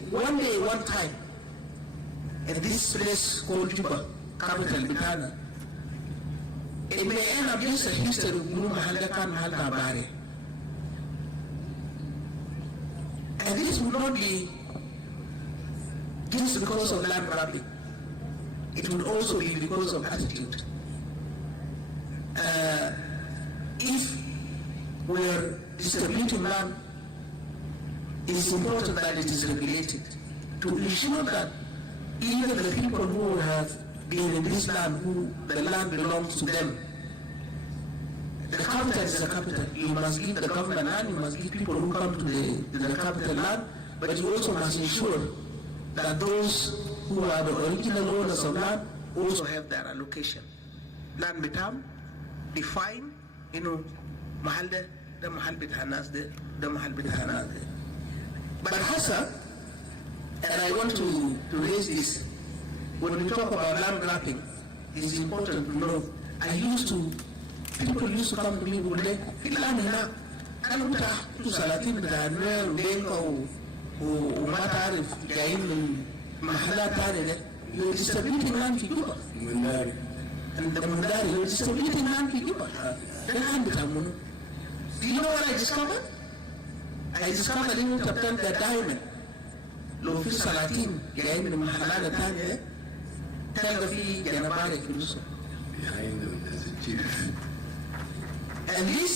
one day, one time, in this place called Juba, capital Bitana, it may end up just a history of Munu Mahaldakan Mahaltabare. And this would not be just because of land grabbing. It would also be because of attitude. If we are distributing land, it is important that it is regulated to ensure that even the people who have been in this land, who the land belongs to them, the capital is the capital. You must give the government land, you must give people who come to the capital land, but you also must ensure that those who are the original owners of land also have their allocation. Land betam define, mahal the mahal bitanas the mahal bitanas. But Hassan, and I want to raise this, when we talk about land grabbing, it's important to know, people used to come to me and say, land hina, anuta tu salatin da nuer udenka o matarif jayin mahala tare, you're distributing land to Juba. And the Mundari, you're distributing land to Juba. Do you know what I discovered? I discovered in the diamond. Lo fi salatin jayin min mahala da tare, telga fi janabare kiluso. Behind them, there's a chief. And this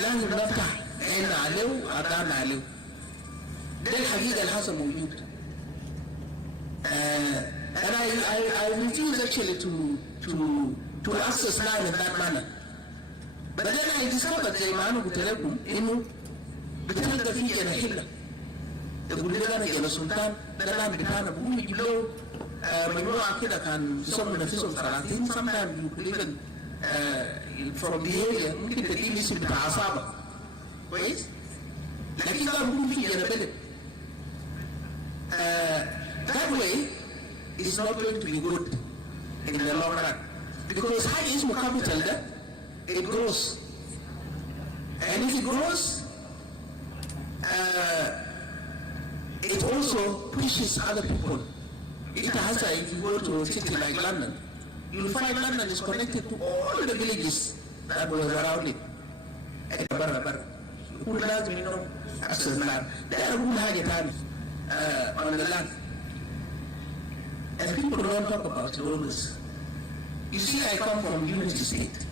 land will not die. أين عليه أدان عليه. ده الحقيقة الحاصل موجود. And I refuse actually to access land in that manner. But then I discovered زي ما أنا قلت لكم إنه بتلقى فيه جنة حلة. يقول لي أنا جنة سلطان ده land بتاعنا بقوم يجيب له مجموعة كده كان يسموا نفسهم سلاطين. Sometimes you could even from the area ممكن تلاقيه اسم بتاع عصابة كويس لكن ده بيكون في جنبين that way is not going to be good in the long run because حاجة اسمه capital ده it grows and if it grows it also pushes other people. It has if you go to a city like London, you'll find London is connected to all the villages that was around it. Who lands we know access land. There are good hajatan on the land. And people don't talk about it always. You see, I come from unity state.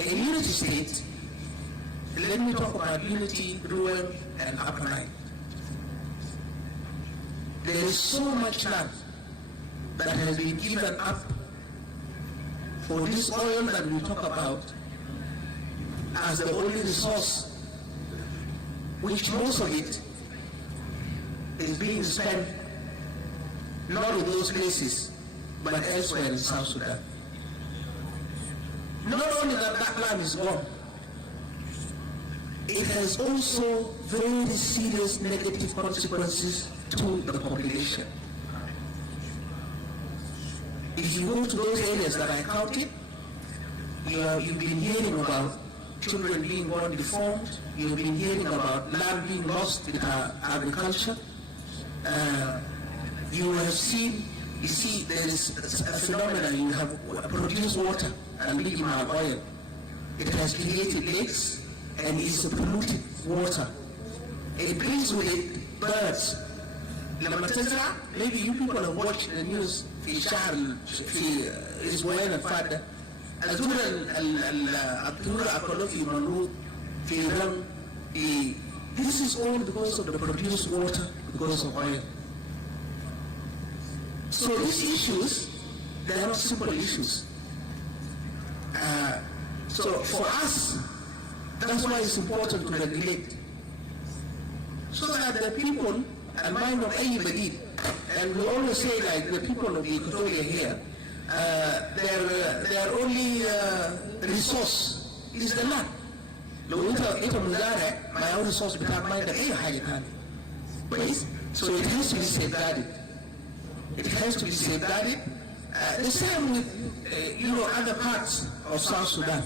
A unity state, let me talk about unity, rural, and upper Nile. There is so much land that has been given up for this oil that we talk about as the only resource, which most of it is being spent not in those places, but elsewhere in South Sudan. Not only that that land is gone, it has also very serious negative consequences to the population. If you go to those areas that I counted, you've been hearing about children being born deformed, you've been hearing about land being lost with agriculture. You have seen, you see, there is a phenomenon, you have produced water and big amount of oil. It has created lakes and it's a polluted water. It brings with it birds. Maybe you people have watched the news في شهر في اسبوعين الفاتة الزور الطيور أكلوا في منروط في رم. This is all because of the produced water, because of oil. So these issues they are not simple issues. So for us, that's why it's important to regulate, so that the people, and mind of anybody, and we always say like the people of Equatoria here, their only resource is the land. لو انت مزارع ما هو resource بتاعك ما عندك اي حاجه ثانيه. كويس؟ So it has to be safeguarded. It has to be safeguarded. The same with other parts of South Sudan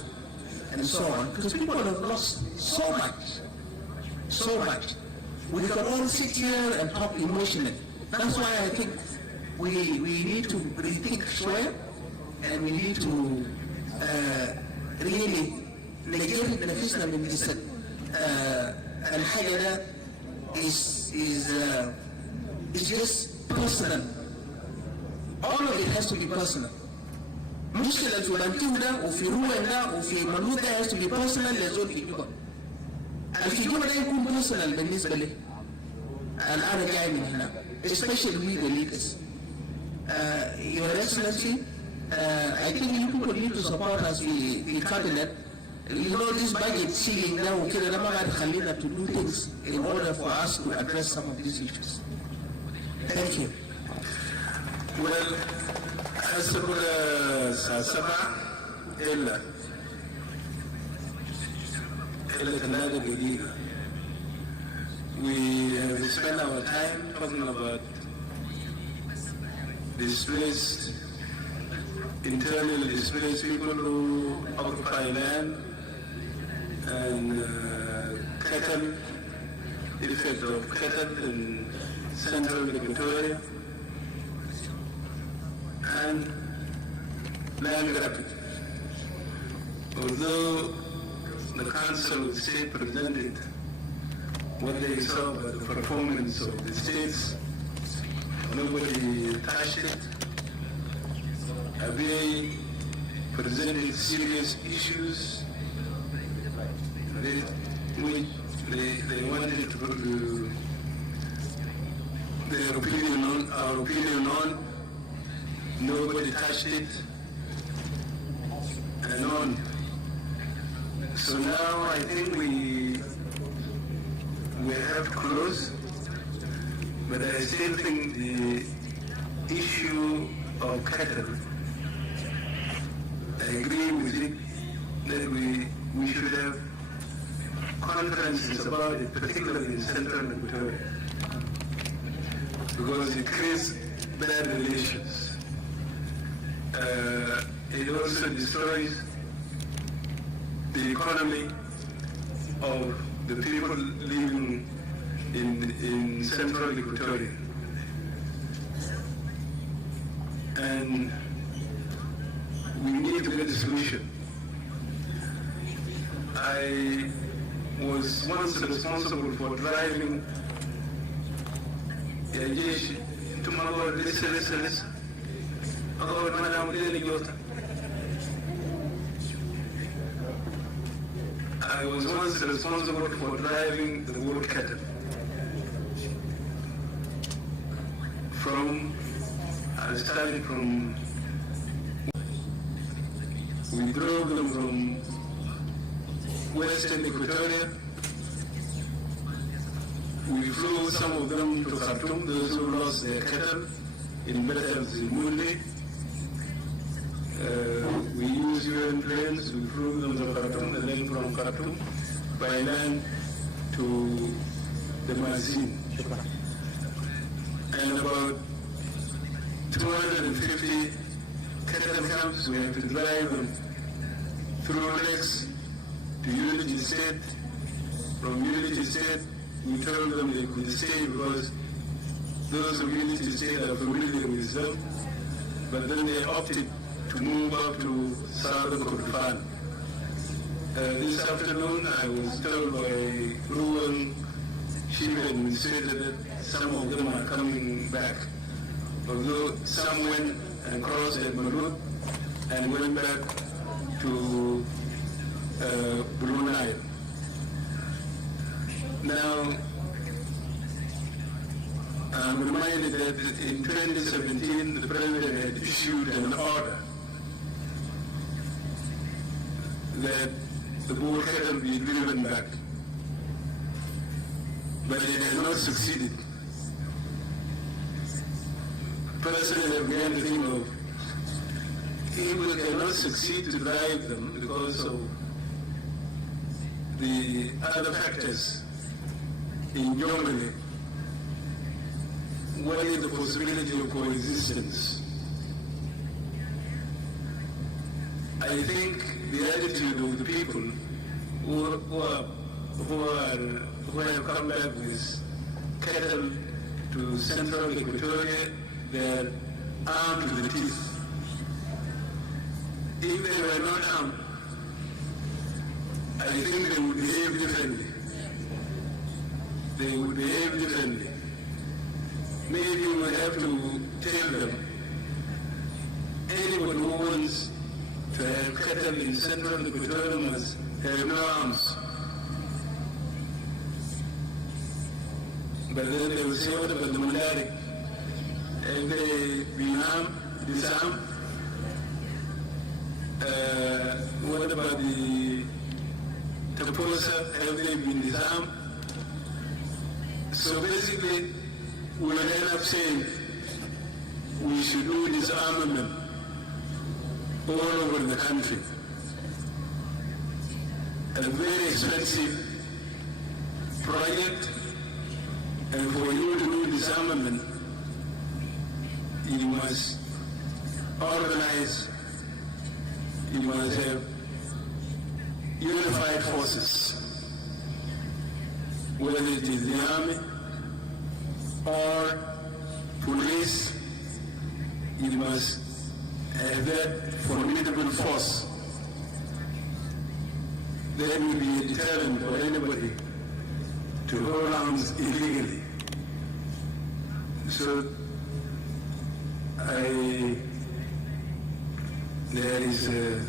and so on, because people have lost so much. We can all sit here and talk emotionally. That's why I think we need to rethink Shwaya, and we need to really negate نفسنا من جسد الحاجة ده is just personal. All of it has to be personal. مشكلة البنتين ده وفي روان ده وفي مولود ده has to be personal لزول في جوبا. في جوبا ده يكون personal بالنسبة لي. أنا جاي من هنا. Especially we the leaders. Your Excellency, I think you people need to support us the cabinet. This budget ceiling now وكده ده ما قاعد يخلينا to do things in order for us to address some of these issues. Thank you. Well, حسب الساعة 7 إلا 3 دقيقة. We have spent our time talking about displaced, internally displaced people who occupy land and cattle, effect of cattle in central Equatoria, and land grabbing. Although the Council of State presented what they saw about the performance of the states, nobody touched it. They presented serious issues they wanted to put their opinion on, our opinion on. Nobody touched it, and on. So now I think we have to close, but I still think the issue of cattle, I agree with it that we should have conferences about it, particularly in central Equatoria, because it creates bad relations. It also destroys the economy of the people living in central Equatoria. And we need to get a solution. I was once responsible for driving I was once responsible for driving the wool cattle I started from, we drove them from western Equatoria. We flew some of them to Khartoum, those who lost their cattle in battles in Monday. We used UN planes, we flew them to Khartoum, and then from Khartoum by land to the Mazin. And about 250 cattle camps, we have to drive them through lakes to Unity State. From Unity State, we told them they could stay because those of Unity State are familiar with them, but then they opted to move up to southern Kordofan. This afternoon, I was told by rural chief administrator that some of them are coming back, although some went and crossed at Marut and went back to Blue Nile. Now, I'm reminded that in 2017, the President had issued an order that the bull cattle be driven back, but it has not succeeded. Personally, I began to think of if we cannot succeed to drive them because of the other factors in Jonglei, what is the possibility of coexistence? I think the attitude of the people who have come back with cattle to central Equatoria, they're armed to the teeth. If they were not armed, I think they would behave differently. They would behave differently. Maybe we would have to tell them, anyone who wants to have cattle in central Equatoria must have no arms. But then they will say, what about the Mandari? Have they been armed, disarmed? What about the Taposa? Have they been disarmed? So basically, we will end up saying we should do disarmament all over the country. A very expensive project, and for you to do disarmament, you must organize, you must have unified forces, whether it is the army or police. You must have that formidable force. There will be a deterrent for anybody to hold arms illegally. So there is a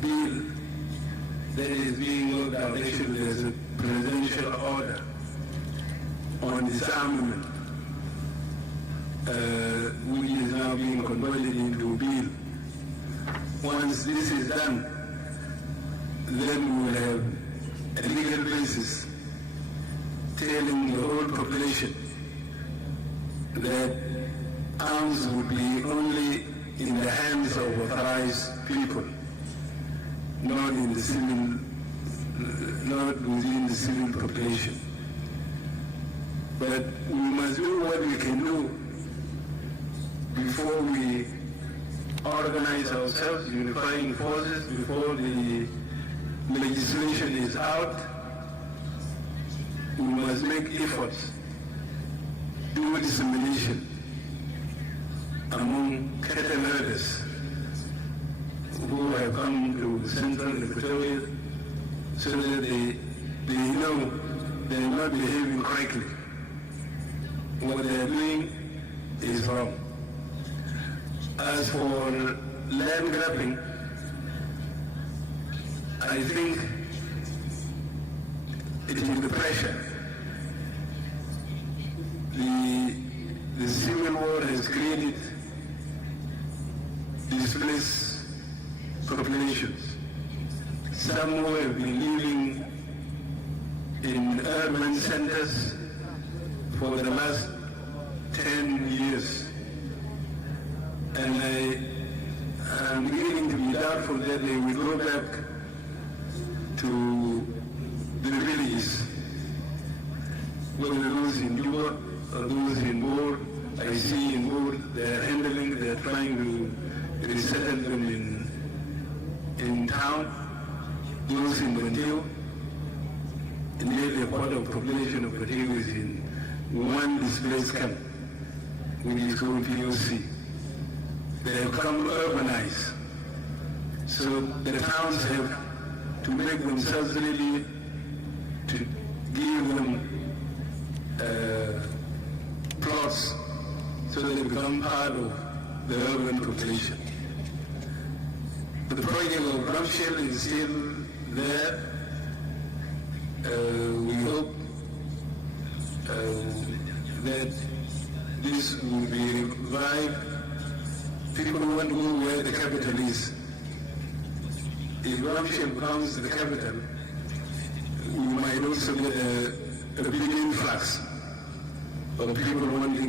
bill that is being worked out. Actually, there's a presidential order on disarmament, which is now being converted into a bill. Once this is done, then we will have a legal basis telling the whole population that arms would be only in the hands of authorized people, not in the civil, not within the civil population. But we must do what we can do before we organize ourselves, unifying forces, before the legislation is out. We must make efforts, do dissemination among cattle herders who have come to central Equatoria so that they know they are not behaving correctly. What they are doing is wrong. As for land grabbing, I think it is the pressure. The civil war has created displaced populations. Some who have been living in urban centers for the last 10 years. And I'm beginning to be doubtful that they will go back to the villages, whether those in Juba or those in Bor. I see in Bor they're trying to resettle them in town. Those in Bandio, nearly a quarter of the population of Bandio is in one displaced camp, which is called POC. They have come urbanized. So the towns have to make themselves ready to give them plots so they become part of the urban population. The project of Ramshell is still there. We hope that this will be revived. People want to go where the capital is. If Ramshell becomes the capital, we might also get a big influx of people wanting